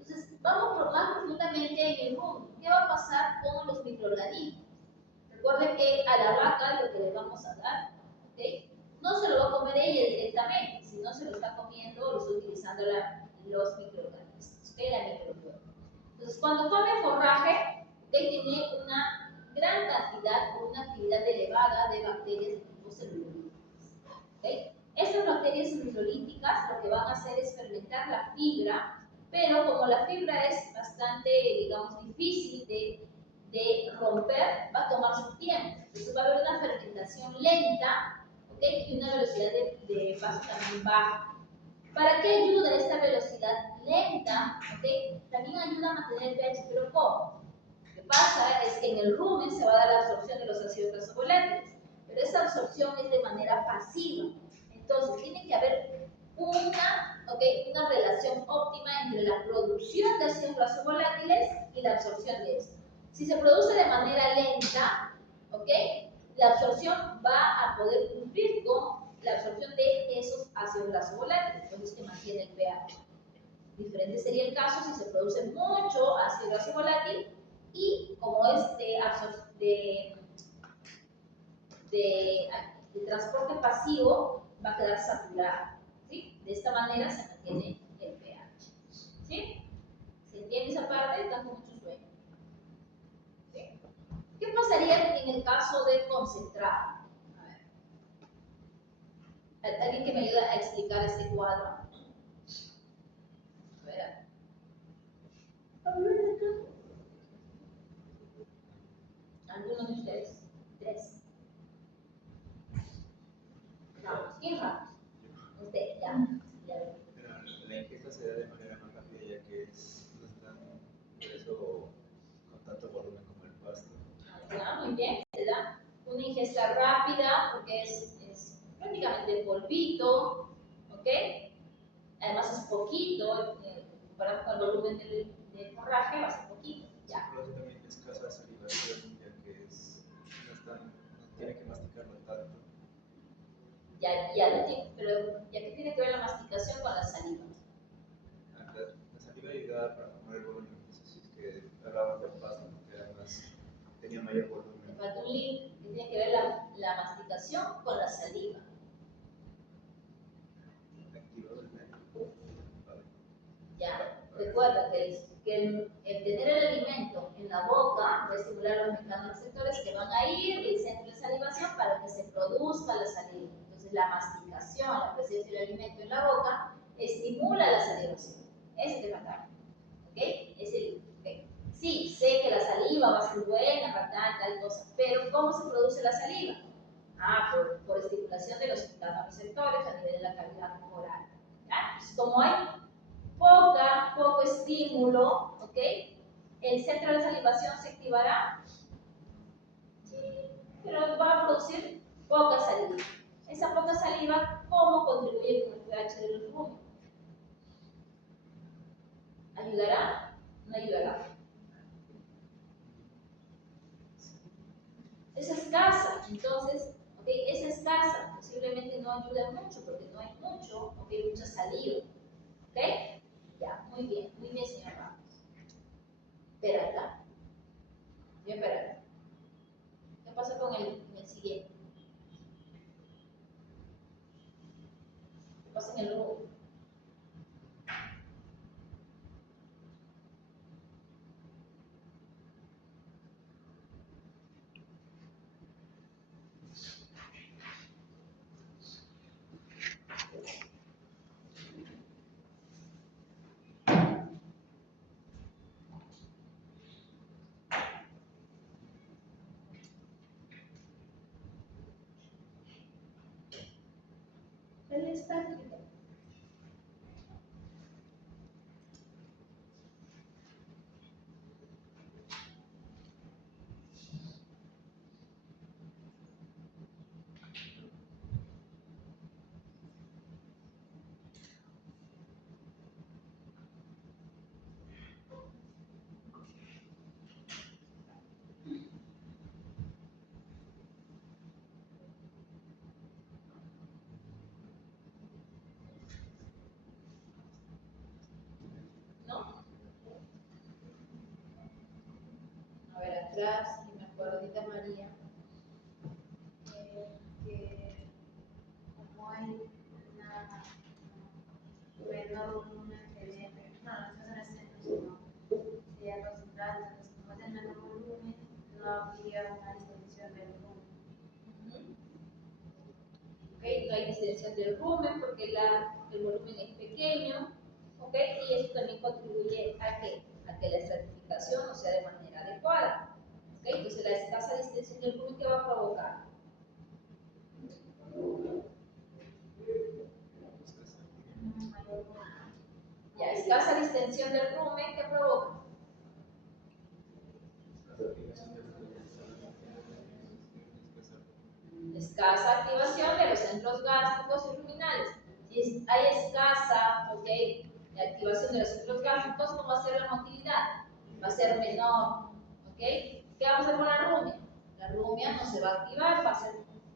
entonces vamos más profundamente en el rumen. ¿Qué va a pasar con los microorganismos? Recuerden que a la vaca lo que le vamos a dar, ¿okay?, no se lo va a comer ella directamente, sino se lo está comiendo o lo está utilizando los microorganismos, ¿okay?, la microbiota. Entonces, cuando come forraje, ¿okay?, tiene una gran cantidad o una actividad elevada de bacterias de tipo celulíticas. ¿Okay? Estas bacterias celulíticas lo que van a hacer es fermentar la fibra, pero como la fibra es bastante, digamos, difícil de romper, va a tomar su tiempo. Entonces va a haber una fermentación lenta, ¿okay?, y una velocidad de paso también baja. ¿Para qué ayuda esta velocidad lenta? ¿Okay? También ayuda a mantener el pH, pero ¿cómo? Lo que pasa es que en el rumen se va a dar la absorción de los ácidos grasos volátiles, pero esa absorción es de manera pasiva. Entonces, tiene que haber una relación óptima entre la producción de ácidos grasos volátiles y la absorción de estos. Si se produce de manera lenta, ¿okay?, la absorción va a poder cumplir con la absorción de esos ácidos grasos volátiles, entonces que mantiene el pH. Diferente sería el caso si se produce mucho ácido graso volátil y como es de transporte pasivo, va a quedar saturado, ¿sí? De esta manera se mantiene el pH, ¿sí? ¿Se entiende esa parte? Están con mucho sueño, ¿sí? ¿Qué pasaría en el caso de concentrado? A ver. ¿Alguien que me ayude a explicar este cuadro? A ver. ¿Alguno de ustedes? Tres. Vamos, ¿quién va? Usted, ya. Pero la ingesta se da de manera más rápida ya que no están por eso con tanto volumen como el pasto. Ya, muy bien. Se da una ingesta rápida porque es prácticamente polvito, ¿ok? Además es poquito, comparado con el volumen del forraje, va a ser poquito. Ya. Se produce también escasa salivación ya que no tiene que masticarlo tanto. Ya lo tiene, pero ya que tiene que ver la masticación con la saliva. La saliva ayudaba para formar el volumen, entonces si es que hablamos del pasto porque además tenía mayor volumen. Me falta un link que tiene que ver la masticación con la saliva. Activado el medio. Vale. Ya, recuerda que el tener el alimento en la boca va a estimular los mecanoreceptores que van a ir del centro de salivación para que se produzca la saliva. Entonces, la masticación, la presencia del alimento en la boca, estimula la salivación. Ese te falta. ¿Ok? Es el. Okay. Sí, sé que la saliva va a ser buena para tal cosa, pero ¿cómo se produce la saliva? Por estimulación de los mecanoreceptores a nivel de la cavidad oral. ¿Ya? Entonces, como hay poco estímulo, ¿ok? El centro de salivación se activará, sí, pero va a producir poca saliva. Esa poca saliva, ¿cómo contribuye con el pH de los rumen? ¿Ayudará? No ayudará. Es escasa, entonces, ¿ok? Es escasa, posiblemente no ayuda mucho porque no hay mucha saliva, ¿ok? Ya, muy bien, señor Ramos. Espera acá. Bien, espera. ¿Qué pasa con el siguiente? ¿Qué pasa en el rumen? es práctica. ¿No? A ver, atrás, y me acuerdo ahorita María, Que como hay una menor volumen de no se hacen sino sería concentrado, entonces como es de menor volumen, no habría una distinción del volumen. ¿Ok? No hay distensión del rumen porque el volumen es pequeño, ¿ok? Y eso también contribuye a que la estratificación no sea de manera adecuada, ¿ok? Entonces la escasa distensión del rumen, ¿qué va a provocar? Ya, escasa distensión del rumen, ¿qué provoca? Escasa activación de los centros gástricos y luminales. Si hay escasa, ¿ok?, activación de los centros gástricos, ¿cómo va a ser la motilidad? Va a ser menor, ¿ok? ¿Qué vamos a hacer con la rumia? La rumia no se va a activar, va a ser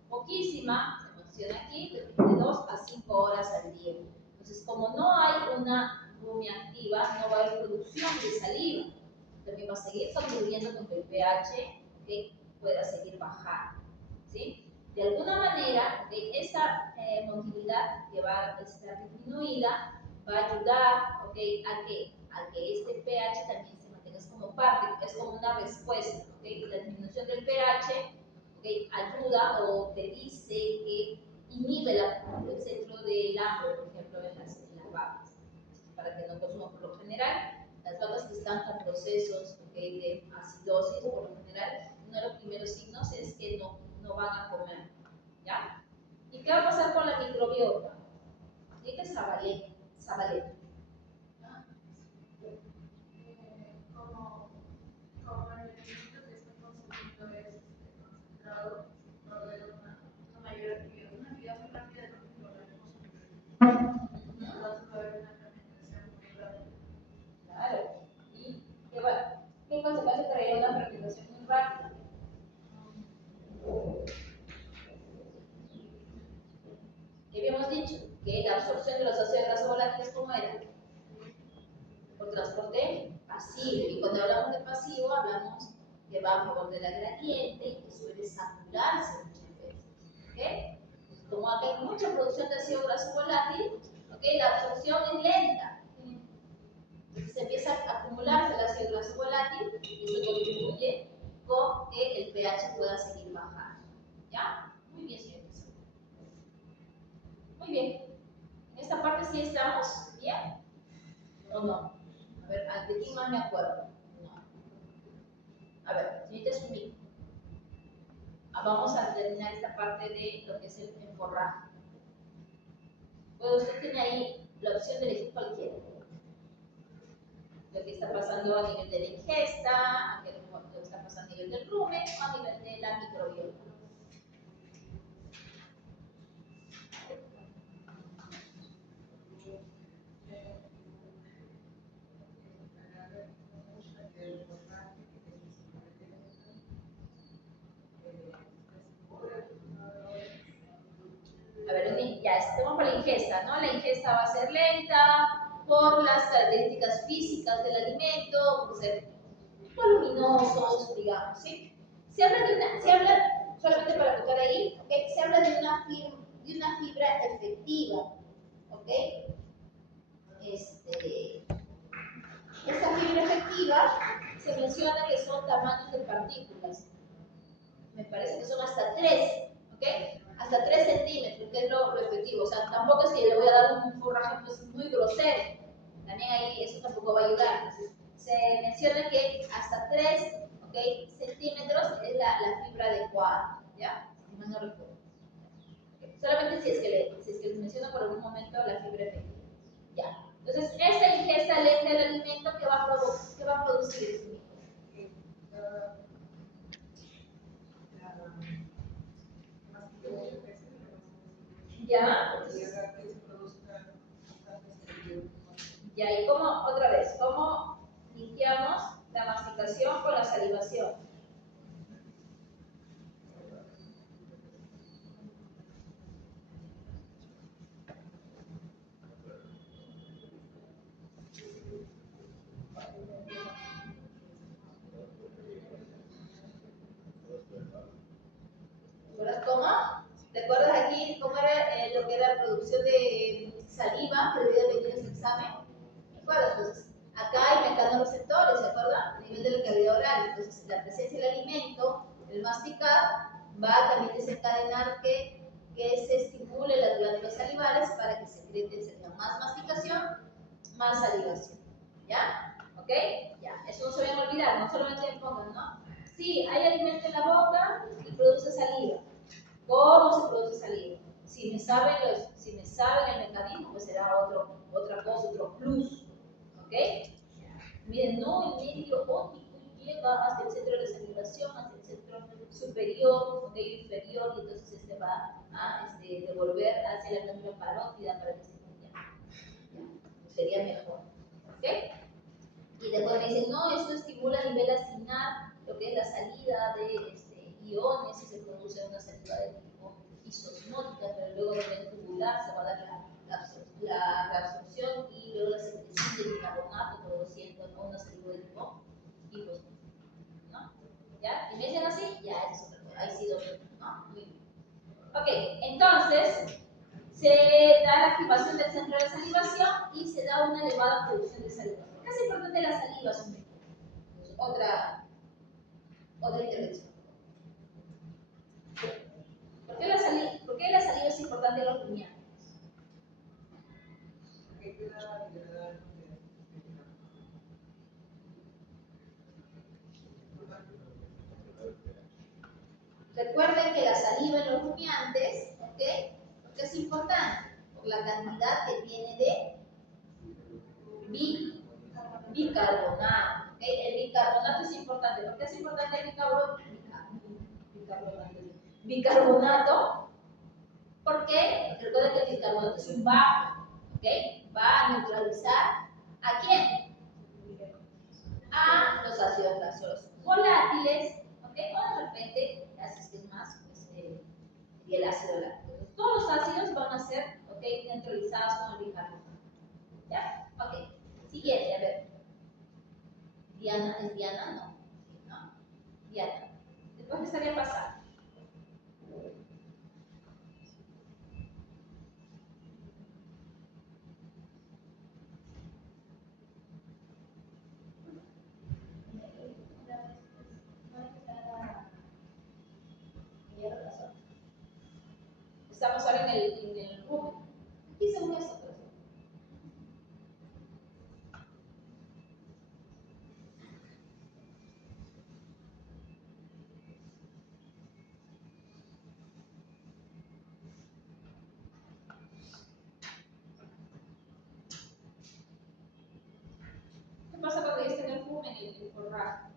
poquísima, se menciona aquí, de 2 a 5 horas al día. Entonces, como no hay una rumia activa, no va a haber producción de saliva. También va a seguir contribuyendo con que el pH, ¿okay?, pueda seguir bajando, ¿sí? De alguna manera, esa motilidad que va a estar disminuida va a ayudar, ¿okay?, a que este pH también se mantenga. Es como parte, es como una respuesta, ¿okay? La disminución del pH, ¿okay?, ayuda o te dice que inhibe el centro del hambre, por ejemplo, en las vacas, para que no consuman. Por lo general, las vacas que están con procesos, ¿okay?, de acidosis, por lo general, uno de los primeros signos es que no van a comer, ¿ya? ¿Y qué va a pasar con la microbiota? Dice Zabaleta. Como el alimento que está consumiendo es concentrado, va a haber una mayor actividad, una actividad muy rápida de lo que podemos consumir. Entonces va a haber una fermentación muy rápida. Claro. ¿Y qué consecuencia traería una fermentación muy rápida? ¿Qué habíamos dicho? Que la absorción de los ácidos grasos volátiles, ¿cómo era? Por transporte pasivo. Y cuando hablamos de pasivo, hablamos que va a favor de la gradiente y que suele saturarse muchas veces. ¿Ok? Como hay mucha producción de ácido graso volátil, ¿ok?, la absorción es lenta. Entonces empieza a acumularse el ácido graso volátil y eso contribuye con que el pH pueda seguir bajando. ¿Ya? Muy bien, señores. Muy bien. En esta parte sí estamos bien. ¿O no? A ver, ¿de quién más me acuerdo? No. A ver, señorita Sumi. Vamos a terminar esta parte de lo que es el forraje. Pues usted tiene ahí la opción de elegir cualquiera. Lo que está pasando a nivel de la ingesta, lo que está pasando a nivel del rumen o a nivel de la microbiota. A ver, ya estamos con la ingesta, ¿no? La ingesta va a ser lenta por las características físicas del alimento, por ser voluminosos, digamos, ¿sí? Se habla, solamente para tocar ahí, ¿okay?, se habla de una fibra efectiva, ¿ok? Esa fibra efectiva se menciona que son tamaños de partículas. Me parece que son hasta 3, ¿ok? Hasta 3 centímetros, que es lo efectivo. O sea, tampoco es que le voy a dar un forraje pues, muy grosero. También ahí eso tampoco va a ayudar. Entonces, se menciona que hasta 3, ¿okay?, centímetros es la fibra adecuada, ¿ya? Si mal no recuerdo. Okay. Solamente si es que les menciono por algún momento la fibra efectiva. Ya. Entonces, esta ingesta lenta del alimento que va a producir. Ya. Ya, y cómo, otra vez, ¿cómo limpiamos la masticación con la salivación? ¿Recuerdas cómo? ¿Te acuerdas aquí cómo era lo que era la producción de saliva que debía venir en ese examen? ¿Te acuerdas? Entonces, acá hay mecanorreceptores, ¿se acuerdan? A nivel de la cavidad oral. Entonces, la presencia del alimento, el masticar, va a también desencadenar que se estimule las glándulas salivales para que secreten saliva. Más masticación, más salivación. ¿Ya? ¿Ok? Ya. Eso no se vayan a olvidar, no solamente pongan, ¿no? Sí, hay alimento en la boca y produce saliva. ¿Cómo se produce saliva? Si me saben el mecanismo, pues será otra cosa, otro plus. ¿Ok? Miren, no el medio óptico llega hasta el centro de salivación, hasta el centro superior, ¿ok? Inferior, y entonces va a devolver hacia la glándula parótida para que se funcionen. Sería mejor. ¿Ok? Y después me dicen, no, eso estimula a nivel acinar lo que es la salida de iones y se produce una salida de tipo isosmótica, pero luego a nivel tubular se va a dar la reabsorción y luego la secreción de bicarbonato produciendo una salida de tipo hiposmótica. ¿No? ¿Ya? Si me dicen así, ya es otra cosa. Ahí sí ¿no? Muy bien. Ok, entonces se da la activación del centro de salivación y se da una elevada producción de saliva. ¿Por qué es importante la saliva? Otra intervención. ¿Por qué la saliva es importante en los rumiantes? Recuerden que la saliva en los rumiantes, ¿ok? ¿Por qué es importante? Por la cantidad que tiene de bicarbonato. ¿Okay? El bicarbonato es importante. ¿Por qué es importante el bicarbonato? Porque recuerden que el bicarbonato es un bajo. ¿Okay? Va a neutralizar ¿a quién? A los ácidos grasos volátiles. ¿Okay? O de repente, así que es más, pues, y el ácido láctico. Todos los ácidos van a ser neutralizados con el bicarbonato. ¿Ya? Ok. Siguiente, a ver. Diana, ¿es Diana? No. ¿No? Diana. Después, ¿qué estaría pasando? Estamos ahora en el rumen. Aquí según eso, pero ¿qué pasa cuando ya está en el rumen y el forraje?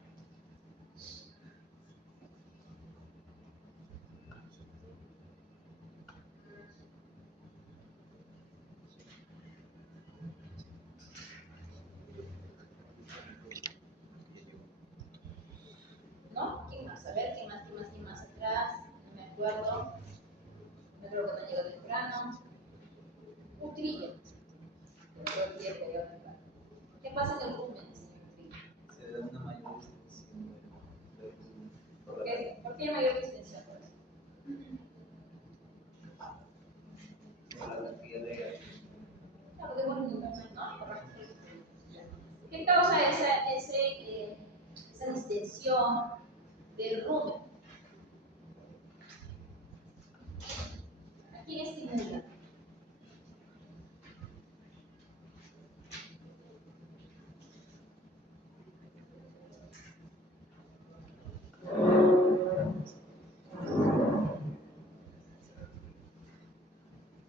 ¿No? ¿Quién más? A ver, ¿quién más atrás? No me acuerdo. Yo creo que no llegó temprano. Utrillo. ¿Qué pasa en el rumen? Se da una mayor extensión del rumen. ¿Por qué hay mayor distensión? Por la cantidad de ¿Qué causa esa distensión del rumen? ¿A quién estimula?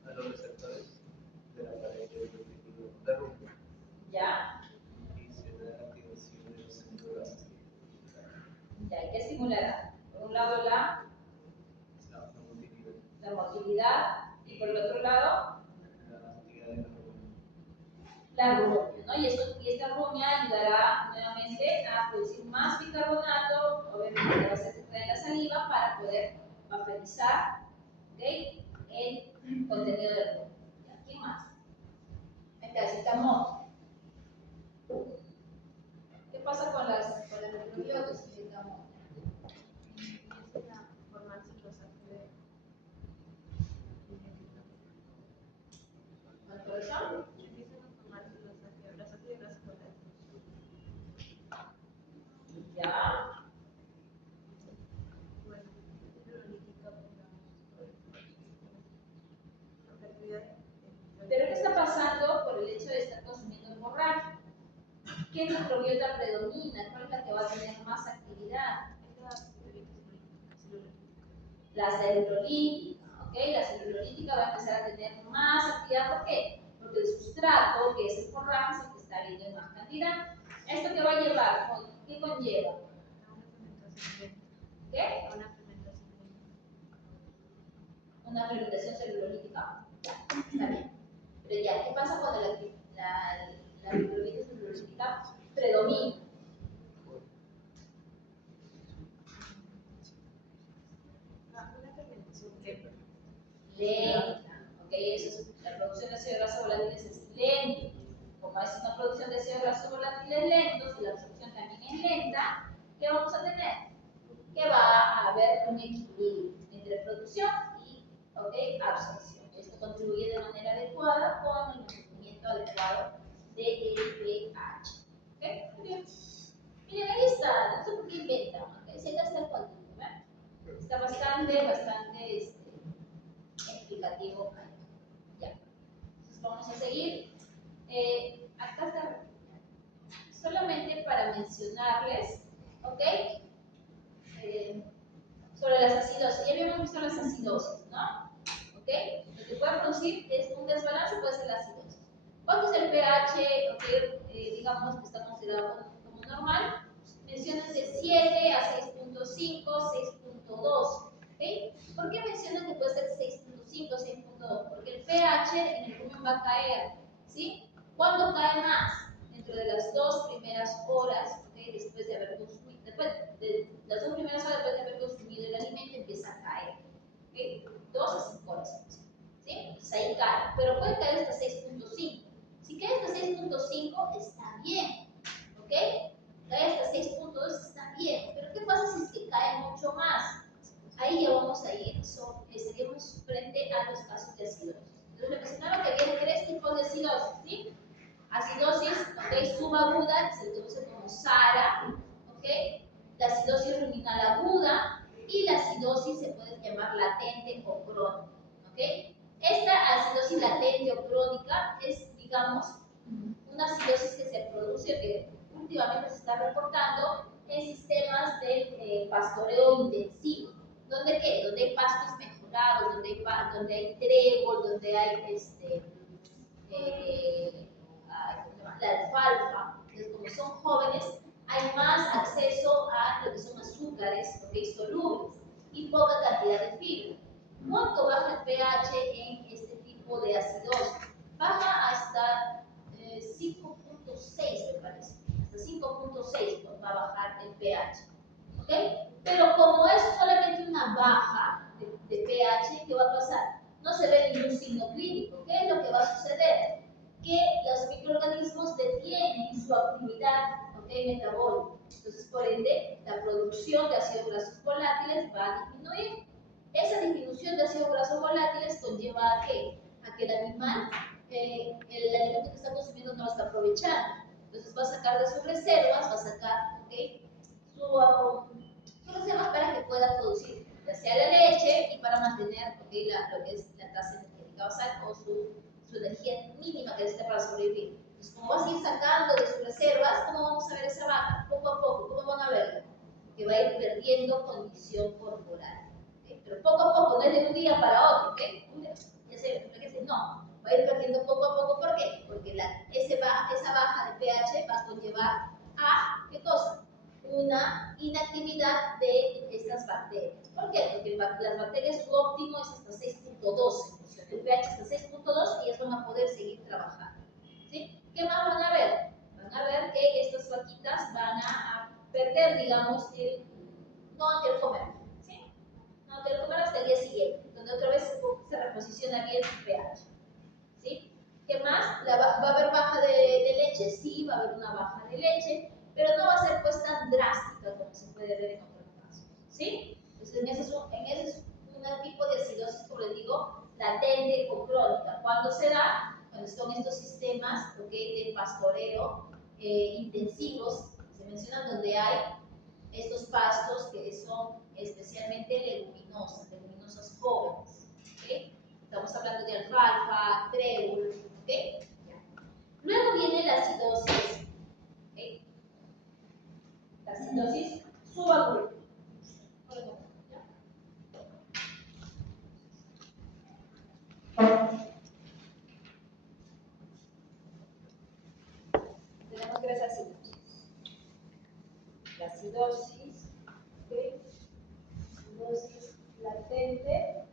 a los receptores termoactividad, y por el otro lado, La actividad de la rumia, ¿no? Y esta rumia ayudará nuevamente a producir más bicarbonato, obviamente va a hacer que trae la saliva para poder vaporizar, ¿ok? El contenido de rumia. ¿Quién más? Acetamol. ¿Qué pasa con las microbiotas? Acetamol. Empiezan a formarse los ácidos. ¿Autorización? Empiezan a formarse los ácidos grasos volátiles. Ya. Bueno, es prolífica por la actividad. Pero ¿qué está pasando por el hecho de estar consumiendo el borracho? ¿Qué microbiota predomina? ¿Cuál es la que va a tener más actividad? La celulolítica, ¿ok? La celulolítica va a empezar a tener más actividad. ¿Por qué? Porque el sustrato, que es el forraje, es el que está viendo en más cantidad. ¿Esto qué va a llevar? ¿Qué conlleva? ¿Qué? Una fermentación celulolítica. Ya, está bien. Pero ya, ¿qué pasa cuando la microbiota celulolítica predomina? Una fermentación lenta. Lenta, ¿ok? Eso es, la producción de ácidos grasos volátiles es lenta. Como es una producción de ácidos grasos volátiles lentos y la absorción también es lenta, ¿qué vamos a tener? Que va a haber un equilibrio entre producción y, ¿ok?, absorción. Esto contribuye de manera adecuada con el mantenimiento adecuado del pH. ¿Ok? Muy bien. Miren, ahí está, no sé por qué inventan, ¿ok? Se gasta el cuadrito, ¿verdad? Está bastante explicativo. Ya. Entonces vamos a seguir. Acá está. Solamente para mencionarles, ¿ok? Sobre las acidosis. Ya habíamos visto las acidosis, ¿no? ¿Ok? Lo que puede producir es un desbalance, puede ser la acidosis. ¿Cuánto es el pH? ¿Ok? Digamos que está considerado como normal. Mencionan de 7 a 6.5, 6.2. ¿Ok? ¿Por qué mencionan que puede ser 6.5, 6.2? Porque el pH en el rumen va a caer. ¿Sí? ¿Cuándo cae más? Dentro de las 2 primeras horas, ¿okay?, después de haber consumido, después de las 2 primeras horas después de haber consumido el alimento empieza a caer, ¿okay? 2 a 5 horas, ¿sí? Entonces ahí cae, pero puede caer hasta 6.5. Si cae hasta 6.5 está bien, ¿ok? Cae hasta 6.2 está bien, pero ¿qué pasa si es que cae mucho más? Ahí ya vamos a ir, estaríamos frente a los casos de acidosis. Entonces me mencionaba que había 3 tipos de acidosis, ¿sí? Acidosis, ¿ok?, subaguda, que se conoce como SARA, ¿ok? La acidosis ruminal aguda y la acidosis se puede llamar latente o crónica, ¿ok? Esta acidosis latente o crónica es, digamos, una acidosis que se produce, que últimamente se está reportando en sistemas de pastoreo intensivo. ¿Donde qué? Donde hay pastos mejorados, donde hay trébol, donde hay la alfalfa. Entonces, como son jóvenes, hay más acceso a lo que son azúcares, ¿okay?, solubles y poca cantidad de fibra. ¿Cuánto baja el pH en este tipo de acidosis? Baja hasta 5.6, me parece. Hasta 5.6 va a bajar el pH. ¿Okay? Pero como es solamente una baja de pH, ¿qué va a pasar? No se ve ningún signo clínico. ¿Qué es lo que va a suceder? Que los microorganismos detienen su actividad, ¿okay?, metabólica. Entonces, por ende, la producción de ácidos grasos volátiles va a disminuir. Esa disminución de ácidos grasos volátiles conlleva a ¿qué? A que el animal, el alimento que está consumiendo no lo está aprovechando. Entonces, va a sacar de sus reservas, va a sacar, ¿okay?, sus reservas para que pueda producir, ya sea la leche y para mantener, ¿okay?, lo que es la tasa energética basal o su energía mínima que necesita para sobrevivir. Entonces, como va a seguir sacando de sus reservas, ¿cómo vamos a ver esa vaca? Poco a poco, ¿cómo van a verla? Que va a ir perdiendo condición corporal. ¿Okay? Pero poco a poco, no es de un día para otro, ¿okay? No, va a ir perdiendo poco a poco. ¿Por qué? Porque esa baja de pH va a conllevar a, ¿qué cosa? Una inactividad de estas bacterias. ¿Por qué? Porque las bacterias, su óptimo es hasta 6.2 en función del pH, hasta 6.2, ellas van a poder seguir trabajando. ¿Sí? ¿Qué más van a ver? Van a ver que estas vaquitas van a perder, digamos, no van a querer comer, ¿sí? No van a querer comer hasta el día siguiente, donde otra vez se reposiciona bien su pH, ¿sí? ¿Qué más? ¿Va a haber baja de leche? Sí, va a haber una baja de leche, pero no va a ser pues tan drástica como se puede ver en otros casos, ¿sí? Entonces, ese es un tipo de acidosis, como les digo, latente o crónica. ¿Cuándo se da? Cuando son estos sistemas, ¿okay?, de pastoreo intensivos, se mencionan donde hay estos pastos que son especialmente leguminosas jóvenes, ¿okay? Estamos hablando de alfalfa, trébol, ¿okay? Luego viene la acidosis, ¿okay?, la acidosis subaguda. Tenemos tres acidosis. La acidosis, ¿okay?, acidosis latente,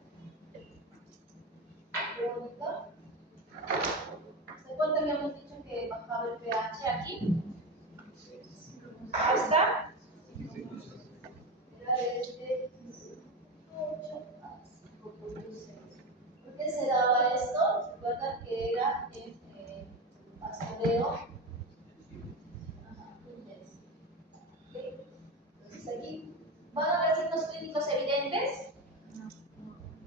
crónica. ¿Se cuánto habíamos dicho que bajaba el pH aquí? Hasta era desde 8 a 5.6. ¿Por qué se daba esto? ¿Se acuerdan que era el pastoreo? Intensivo. ¿Okay? Entonces aquí, ¿van a haber signos clínicos evidentes?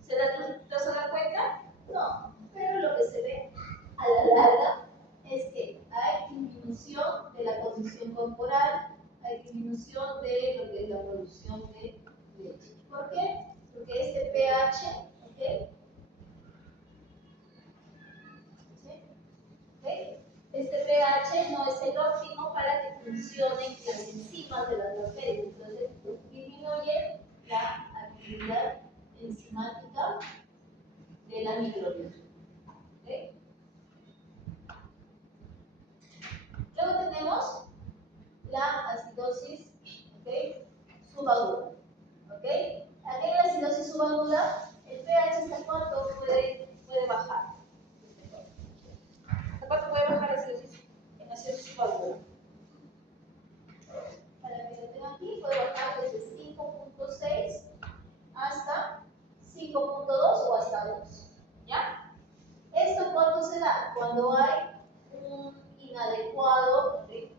¿Se dan cuenta? No, pero lo que se ve a la larga es que hay disminución de la posición corporal, hay disminución de lo que es la producción de leche. ¿Por qué? Porque este pH, ¿okay?, ¿sí? ¿Okay?, este pH no es el óptimo para que funcionen las enzimas de las bacterias, entonces disminuye la actividad enzimática de la microbiota. ¿Okay? Luego tenemos la acidosis, ¿okay?, subaguda. ¿Okay? Aquí en la acidosis subaguda, el pH hasta cuánto puede bajar. ¿Hasta cuánto puede bajar la acidosis en la acidosis subaguda? Para que lo tenga aquí, puede bajar desde 5.6 hasta 5.2 o hasta 2. ¿Ya? ¿Esto cuándo se da? Cuando hay un inadecuado, ¿okay?,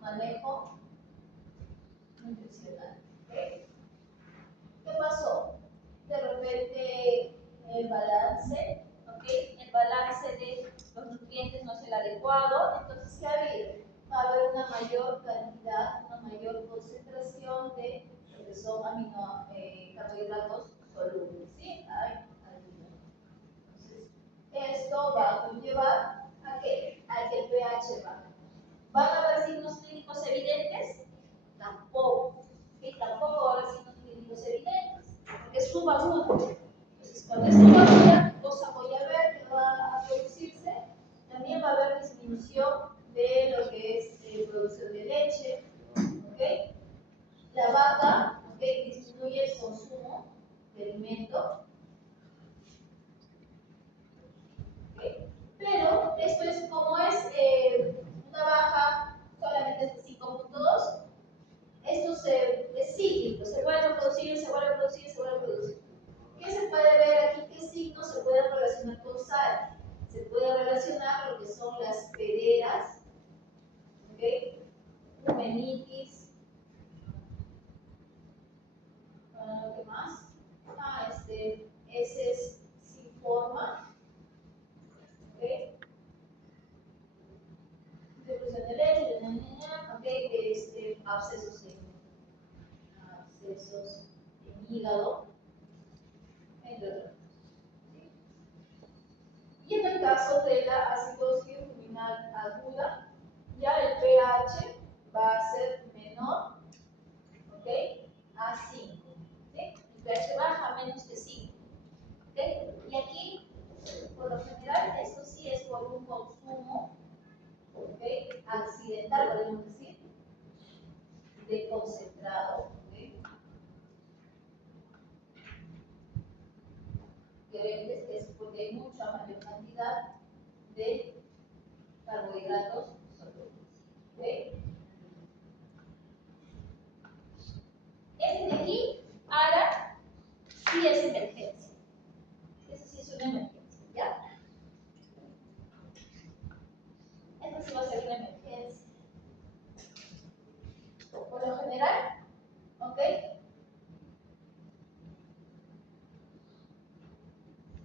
manejo nutricional. ¿Okay? ¿Qué pasó? De repente el balance, ¿okay?, el balance de los nutrientes no es el adecuado, entonces ¿qué ha habido? Va a haber una mayor cantidad, una mayor concentración de lo que son carbohidratos solubles, ¿sí? Entonces, esto va a conllevar a que el pH baje. ¿Van a haber signos clínicos evidentes? Tampoco. ¿Okay? Tampoco va a haber signos clínicos evidentes, porque es subagudo. Entonces, cuando es subaguda, cosa voy a ver que va a producirse, también va a haber disminución de lo que es producción de leche. ¿Okay? La vaca, ¿okay?, disminuye el consumo de alimento. ¿Okay? Pero esto es como es una baja solamente hasta 5.2. Esto es cíclico, se vuelve a producir, se vuelve a producir, se vuelve a producir. ¿Qué se puede ver aquí? ¿Qué signos se pueden relacionar con sal? Se puede relacionar lo que son las pederas, ¿okay?, humenitis, ¿qué más? Heces sin forma, ¿okay?, distribución de leche, ¿okay?, abscesos en hígado, entre otros. ¿Sí? Y en el caso de la acidosis ruminal aguda, ya el pH va a ser menor, ¿okay?, a 5. ¿Sí? El pH baja a menos que 5. ¿Okay? Y aquí, por lo general, esto sí es por un consumo, ¿okay?, accidental, podemos decir, de concentrado. mucha mayor cantidad de carbohidratos solubles. ¿Okay? Este de aquí, ahora, sí es emergencia. Ese sí es una emergencia, ¿ya? Esta sí va a ser una emergencia. Por lo general, ¿ok?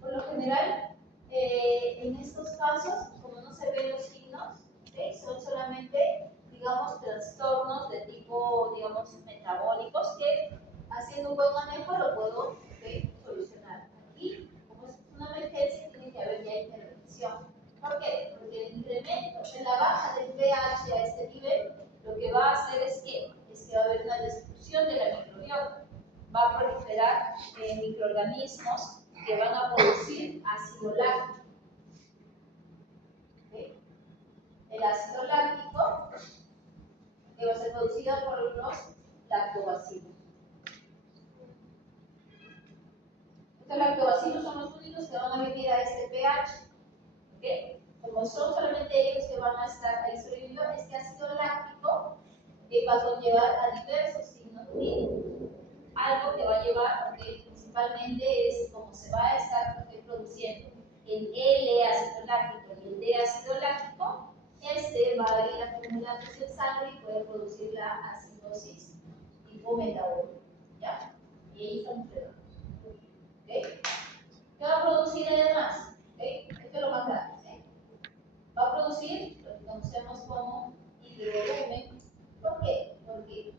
Por lo general, en estos casos, como no se ven los signos, ¿okay? Son solamente, digamos, trastornos de tipo, digamos, metabólicos que haciendo un buen manejo lo puedo, ¿okay? Solucionar. Aquí, como es una emergencia, tiene que haber ya intervención. ¿Por qué? Porque el incremento en la baja del pH a este nivel, lo que va a hacer es que va a haber una destrucción de la microbiota. Va a proliferar microorganismos que van a producir ácido láctico. ¿Okay? El ácido láctico que va a ser producido por los lactobacilos. Estos lactobacilos son los únicos que van a venir a este pH. ¿Okay? Como son solamente ellos que van a estar ahí sobreviviendo, este ácido láctico va a conllevar a diversos signos clínicos. Algo que va a llevar, principalmente es como se va a estar produciendo el L-ácido láctico y el D-ácido láctico, este va a ir acumulándose en sangre y puede producir la acidosis tipo metabólica. ¿Ya? Y ahí estamos fregando. ¿Okay? ¿Qué va a producir además? ¿Okay? Esto es lo más grave. ¿Sí? Va a producir lo que conocemos como hidrovolumen. ¿Por qué? Porque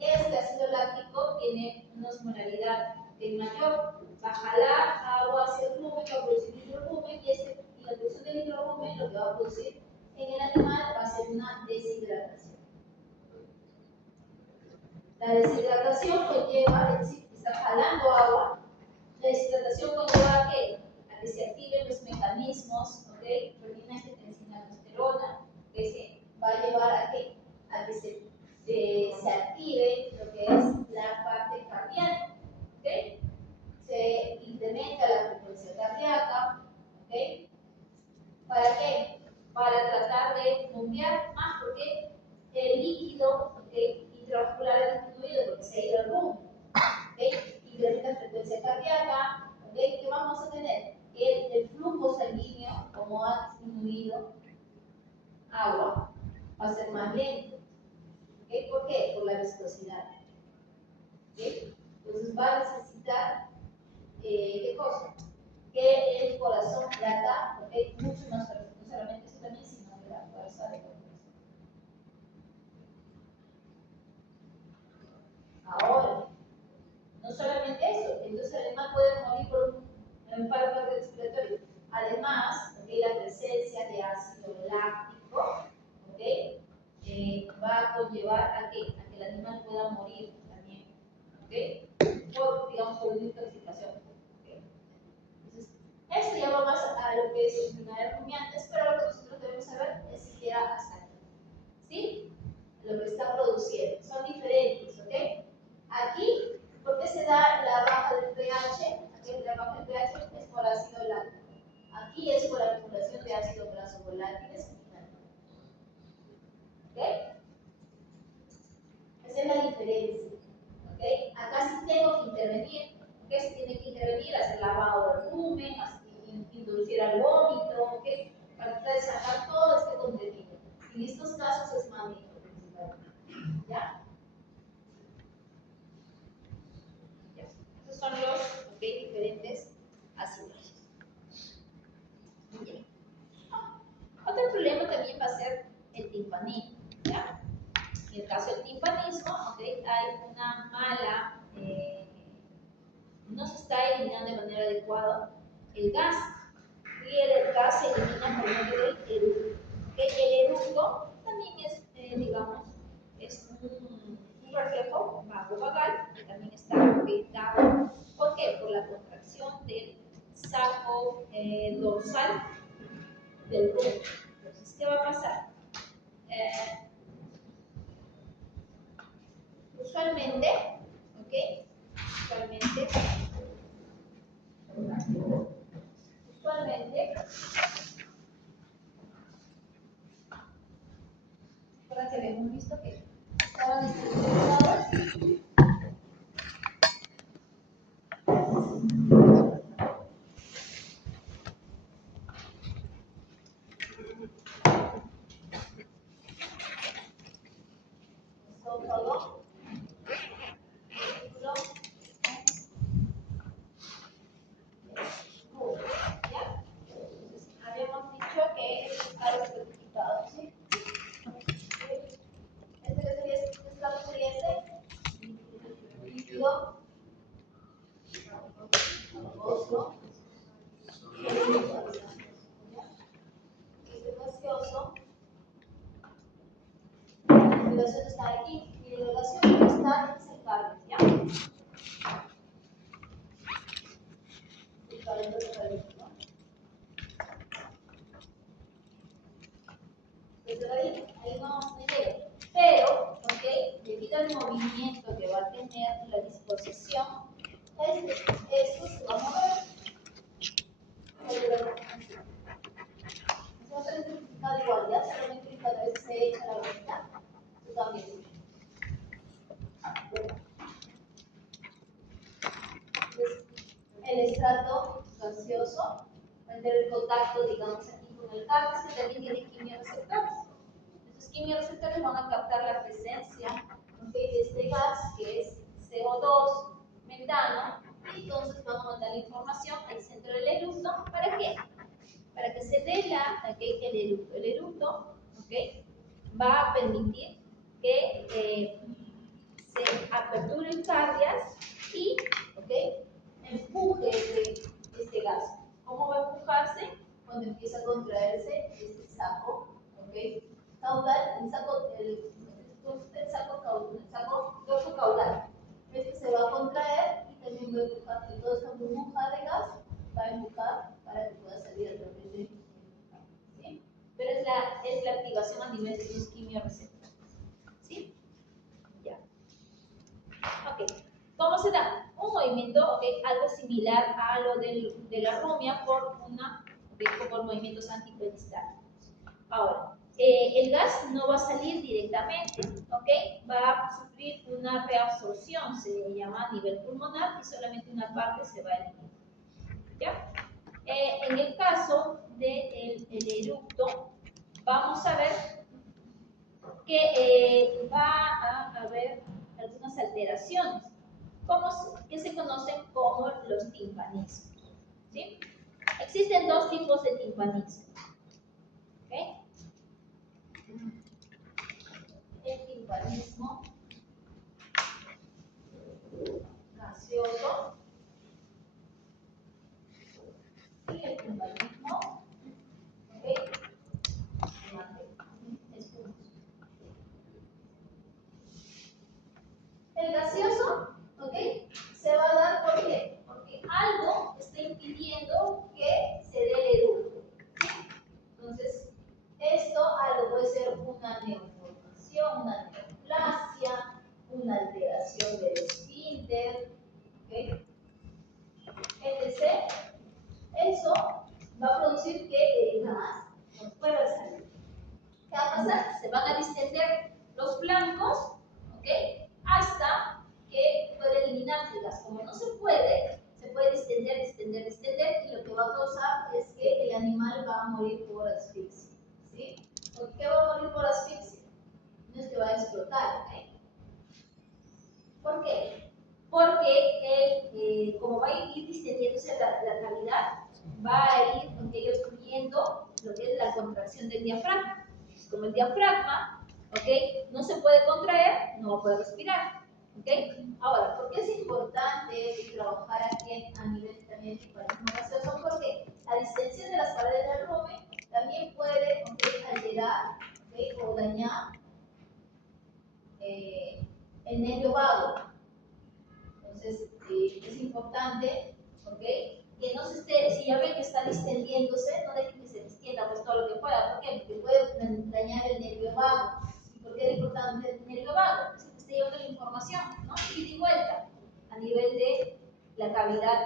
este ácido láctico tiene una osmolaridad mayor, va a jalar agua hacia el volumen, va a producir hidrovolumen y la producción del hidrovolumen lo que va a producir en el animal va a ser una deshidratación. La deshidratación conlleva, es decir, está jalando agua. La deshidratación conlleva ¿a qué? A que se activen los mecanismos, ¿okay? Proteína, angiotensina, aldosterona, que se va a llevar ¿a qué? A que se active lo que es la parte cardíaca, ¿okay? Se incrementa la frecuencia cardíaca, ¿okay? ¿Para qué? Para tratar de bombear más, porque el líquido, ¿okay? Intravascular ha disminuido porque se ha ido al rumbo, ¿okay? Incrementa la frecuencia cardíaca, ¿okay? ¿Qué vamos a tener? El flujo sanguíneo, como ha disminuido agua, va a ser más lento. ¿Okay? ¿Por qué? Por la viscosidad. ¿Okay? Entonces va a necesitar, ¿qué cosa? Que el corazón lata, ¿okay? Mucho más fuerte. No solamente eso también, sino la fuerza de corazón. Ahora, no solamente eso, entonces el animal puede morir por un paro cardiorrespiratorio. Además, ¿okay? La presencia de ácido láctico, ¿okay? Va a conllevar a que el animal pueda morir también, ¿okay? Digamos, por una intoxicación. ¿Okay? Entonces, esto ya va más a lo que es enfermedades rumiantes, pero lo que nosotros debemos saber es siquiera hasta aquí. ¿Sí? Lo que está produciendo. Son diferentes, ¿ok? Aquí, ¿por qué se da la baja del pH? Aquí la baja del pH es por ácido láctico. Aquí es por acumulación de ácido graso volátiles. ¿Ok? Esa es la diferencia. ¿Ok? Acá sí tengo que intervenir. ¿Ok? Se tiene que intervenir, hacer lavado de rumen, introducir al vómito, ¿ok? Para tratar de sacar todo este contenido. En estos casos es mamífero principalmente. ¿Ya? Ya. Esos son los diferentes ácidos. Bien. Otro problema también va a ser el timpanismo. ¿Ya? En el caso del timpanismo, hay una mala, no se está eliminando de manera adecuada el gas. Y el gas se elimina por medio del eructo. El eructo también es, digamos, es un reflejo vagovagal que también está afectado. ¿Por qué? Por la contracción del saco dorsal del rumen. Entonces, ¿qué va a pasar? Usualmente, sólido, acuoso, este gaseoso. La irrigación está aquí y la irrigación está en secales, ¿ya? Ahí no llega. Pero, ¿ok? Debido al movimiento que va a tener la disposición, esto se va a mover. Se va a ser simplificado igual, ¿ya? Solamente que cada vez se echa la vuelta, esto cambia. Entonces, el estrato gaseoso va a tener el contacto, digamos, aquí con el cálculo, que también tiene quimioreceptores. Estos quimioreceptores van a captar la presencia, ¿okay?, de este gas que es CO2, metano, y entonces van a mandar la información al centro del eructo. ¿Para qué? Para que se dé el eructo, ¿okay?, va a permitir que se aperturen cardias y, ¿okay?, empuje este gas. ¿Cómo va a empujarse? Cuando empieza a contraerse este saco, ¿okay?, caudal, el saco dorso caudal. Este se va a contraer y también va a empujar, que toda esta burbuja de gas va a empujar para que pueda salir a través de, ¿sí? Pero es la activación a nivel de los quimioreceptores, ¿sí? Ya. Ok. ¿Cómo se da? Un movimiento, algo similar a lo de la rumia por movimientos antiperistálticos. Ahora, el gas no va a salir directamente, ¿ok? Va a sufrir una reabsorción, se llama a nivel pulmonar, y solamente una parte se va a eliminar. ¿Ya? En el caso del eructo, vamos a ver que va a haber algunas alteraciones, que se conocen como los timpanismos, ¿sí? Existen dos tipos de timpanismo, ¿ok? El timpanismo gaseoso y el timpanismo, ¿ok?, espumoso. El gaseoso, ¿ok?, se va a dar ¿por qué? Porque algo está impidiendo que se dé el eructo, ¿sí? Entonces, algo puede ser una neoformación, una neoplasia, una alteración del esfínter, ¿ok?, etc. Eso va a producir que el gas no pueda salir. ¿Qué va a pasar? Se van a distender los flancos, ¿ok?, hasta que pueda eliminarse el gas. Como no se puede distender, y lo que va a causar es que el animal va a morir por asfixia, ¿sí? ¿Por qué va a morir por asfixia? No es que va a explotar, ¿ok? ¿Por qué? Porque como va a ir distendiéndose la cavidad, va a ir obstruyendo lo que es la contracción del diafragma. Como el diafragma, ¿ok?, no se puede contraer, no va a poder respirar, ¿ok? Ahora, ¿por qué es importante trabajar aquí a nivel también de timpanismo gaseoso? Porque la distensión de las paredes del rumen también puede, alterar, o dañar el nervio vago. Entonces, es importante, ¿ok?, que no se esté, si ya ven que está distendiéndose, no dejen que se distienda pues todo lo que pueda. ¿Por qué? Porque puede dañar el nervio vago. ¿Y por qué es importante el nervio vago? Es que esté llevando la información, ¿no?, ida y vuelta a nivel de la cavidad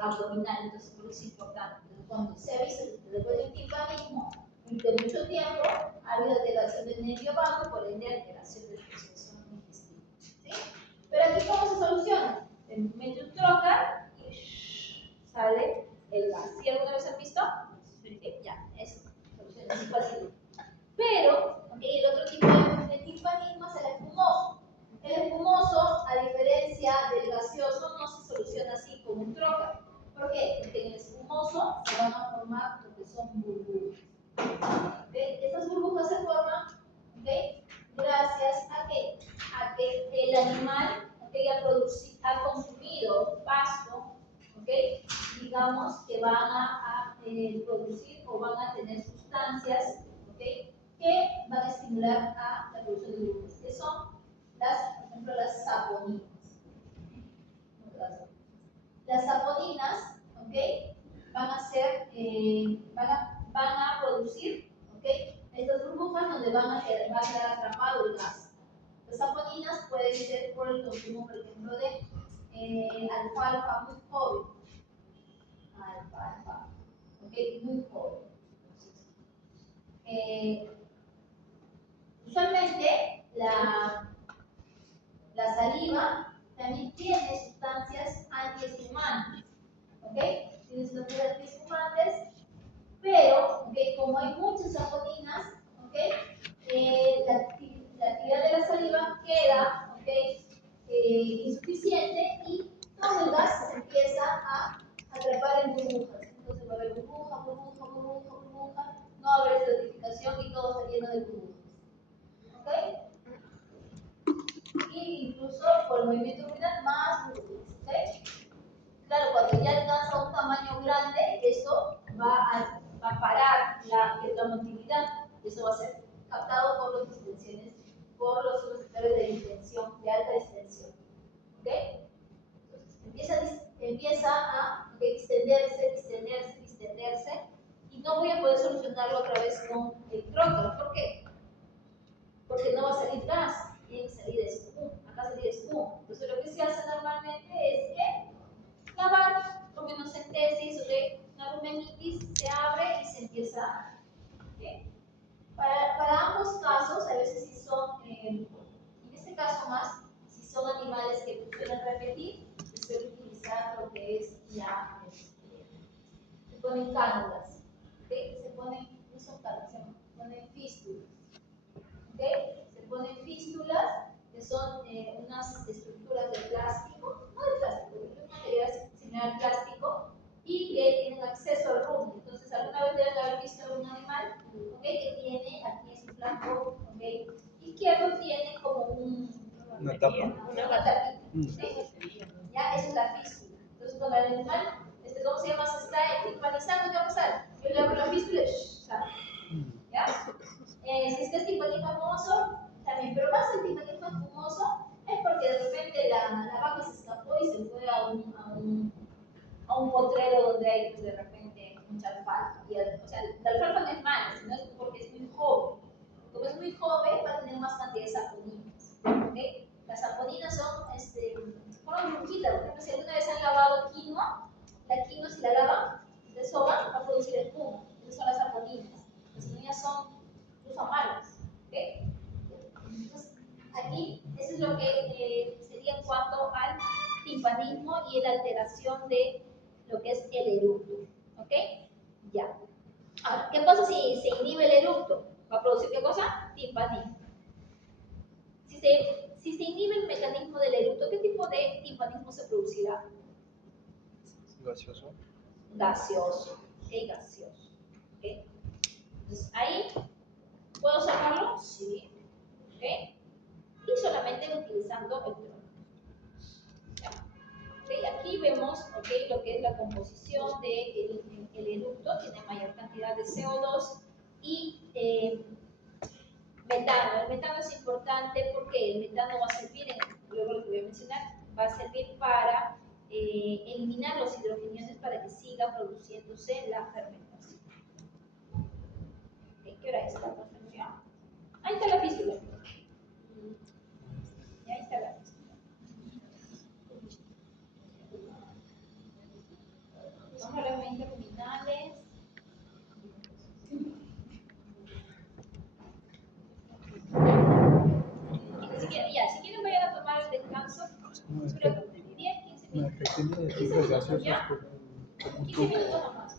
abdominal. Entonces, por eso es importante. Entonces, cuando se avisa después del timpanismo, de mucho tiempo, ha habido alteración del nervio vago, por ende alteración del proceso digestivo, ¿sí? Pero aquí, ¿cómo se soluciona? Se mete un trocar y sale el gas. ¿Sí alguna vez han visto? Sí. Ya, eso. Solución es fácil. Pero, el otro tipo de timpanismo es el espumoso. El espumoso, a diferencia del gaseoso, no se soluciona así como un trocar. ¿Por qué? Porque en el espumoso se van a formar lo que son burbujas. Estas burbujas se forman, gracias a que el animal, ha producido ha consumido pasto, ¿ok? Digamos que van a producir o van a tener sustancias, ¿ok? Que van a estimular a la producción de glúcidos, que son por ejemplo, las saponinas. Las saponinas, ¿ok? Van a producir, ¿ok? Estas burbujas donde va a quedar atrapado el gas. Las saponinas pueden ser por el consumo, por ejemplo, de alfalfa muy joven. Alfalfa, ¿ok? Muy joven. Usualmente la saliva también tiene sustancias antiespumantes, ¿ok? Tiene sustancias antiespumantes, pero, ¿ok? Como hay muchas saponinas, ¿ok? La actividad de la saliva queda, ¿ok? Insuficiente y todo el gas se empieza a atrapar en burbujas. Entonces va a haber burbuja, no va a haber estratificación y todo está lleno de burbujas. ¿Ok? Y incluso por el movimiento orbital más burbujas. ¿Ok? Claro, cuando ya alcanza un tamaño grande, eso va a parar la motilidad. Eso va a ser captado por los receptores de distensión, de alta distensión. ¿Ok? Empieza a distenderse, y no voy a poder solucionarlo otra vez con el trocar. ¿Por qué? Porque no va a salir gas, tiene que salir espuma. Acá salir espuma. Entonces lo que se hace normalmente es que lavar, rumenocentesis, una rumenitis, se abre y se empieza a. ¿Okay? Para ambos casos, a veces si son, en este caso más, si son animales que suelen repetir, se suele utilizar lo que es se ponen cánulas, ¿okay? No son cánulas, se ponen fístulas, ¿okay? Se ponen fístulas, que son unas estructuras de plástico, no de plástico, de un material similar al plástico, y que tienen acceso al rumen. Entonces, alguna vez deben haber visto un animal, ¿okay? Que tiene aquí en su flanco, ¿okay? Izquierdo, tiene como Una tapa. una tapita, ¿sí? Ya, esa es la fístula. Entonces, cuando el animal, ¿cómo se llama? Se está timpanizando, ¿qué va a pasar? Yo le abro la fístula y sale. ¿Ya? Si está timpanismo espumoso, también, pero más el timpanismo espumoso es porque de repente la vaca se escapó y se fue a un potrero donde hay, pues, de repente mucha alfalfa. O sea, la alfalfa no es mala, sino es porque es muy joven. Como es muy joven, va a tener más cantidad de saponinas. ¿Okay? Las saponinas son burbujitas. Por ejemplo, si alguna vez han lavado quinoa, la quinoa, si la lavan de soba, va a producir espuma. Esas son las saponinas. Las saponinas son incluso amaras. ¿Okay? Entonces, aquí, eso es lo que sería en cuanto al timpanismo y la alteración de lo que es el eructo. ¿Ok? Ya. Ahora, ¿qué pasa si se inhibe el eructo? ¿Va a producir qué cosa? Timpanismo. Si se inhibe el mecanismo del eructo, ¿qué tipo de timpanismo se producirá? Gaseoso. Gaseoso. ¿Ok? Gaseoso. ¿Ok? Entonces, ahí, ¿puedo sacarlo? Sí. ¿Ok? Y solamente utilizando el tronco. ¿Okay? Aquí vemos, ¿okay? Lo que es la composición del eructo, tiene mayor cantidad de CO2 y metano. El metano es importante porque el metano va a servir, luego lo que voy a mencionar, va a servir para eliminar los hidrogeniones para que siga produciéndose la fermentación. ¿Okay? ¿Qué hora es la fermentación? Ahí está la fístula. Y ahí está la fístula. Son realmente luminales. Si quieren vayan a tomar el descanso, 10, 15 minutos. 15 minutos nomás.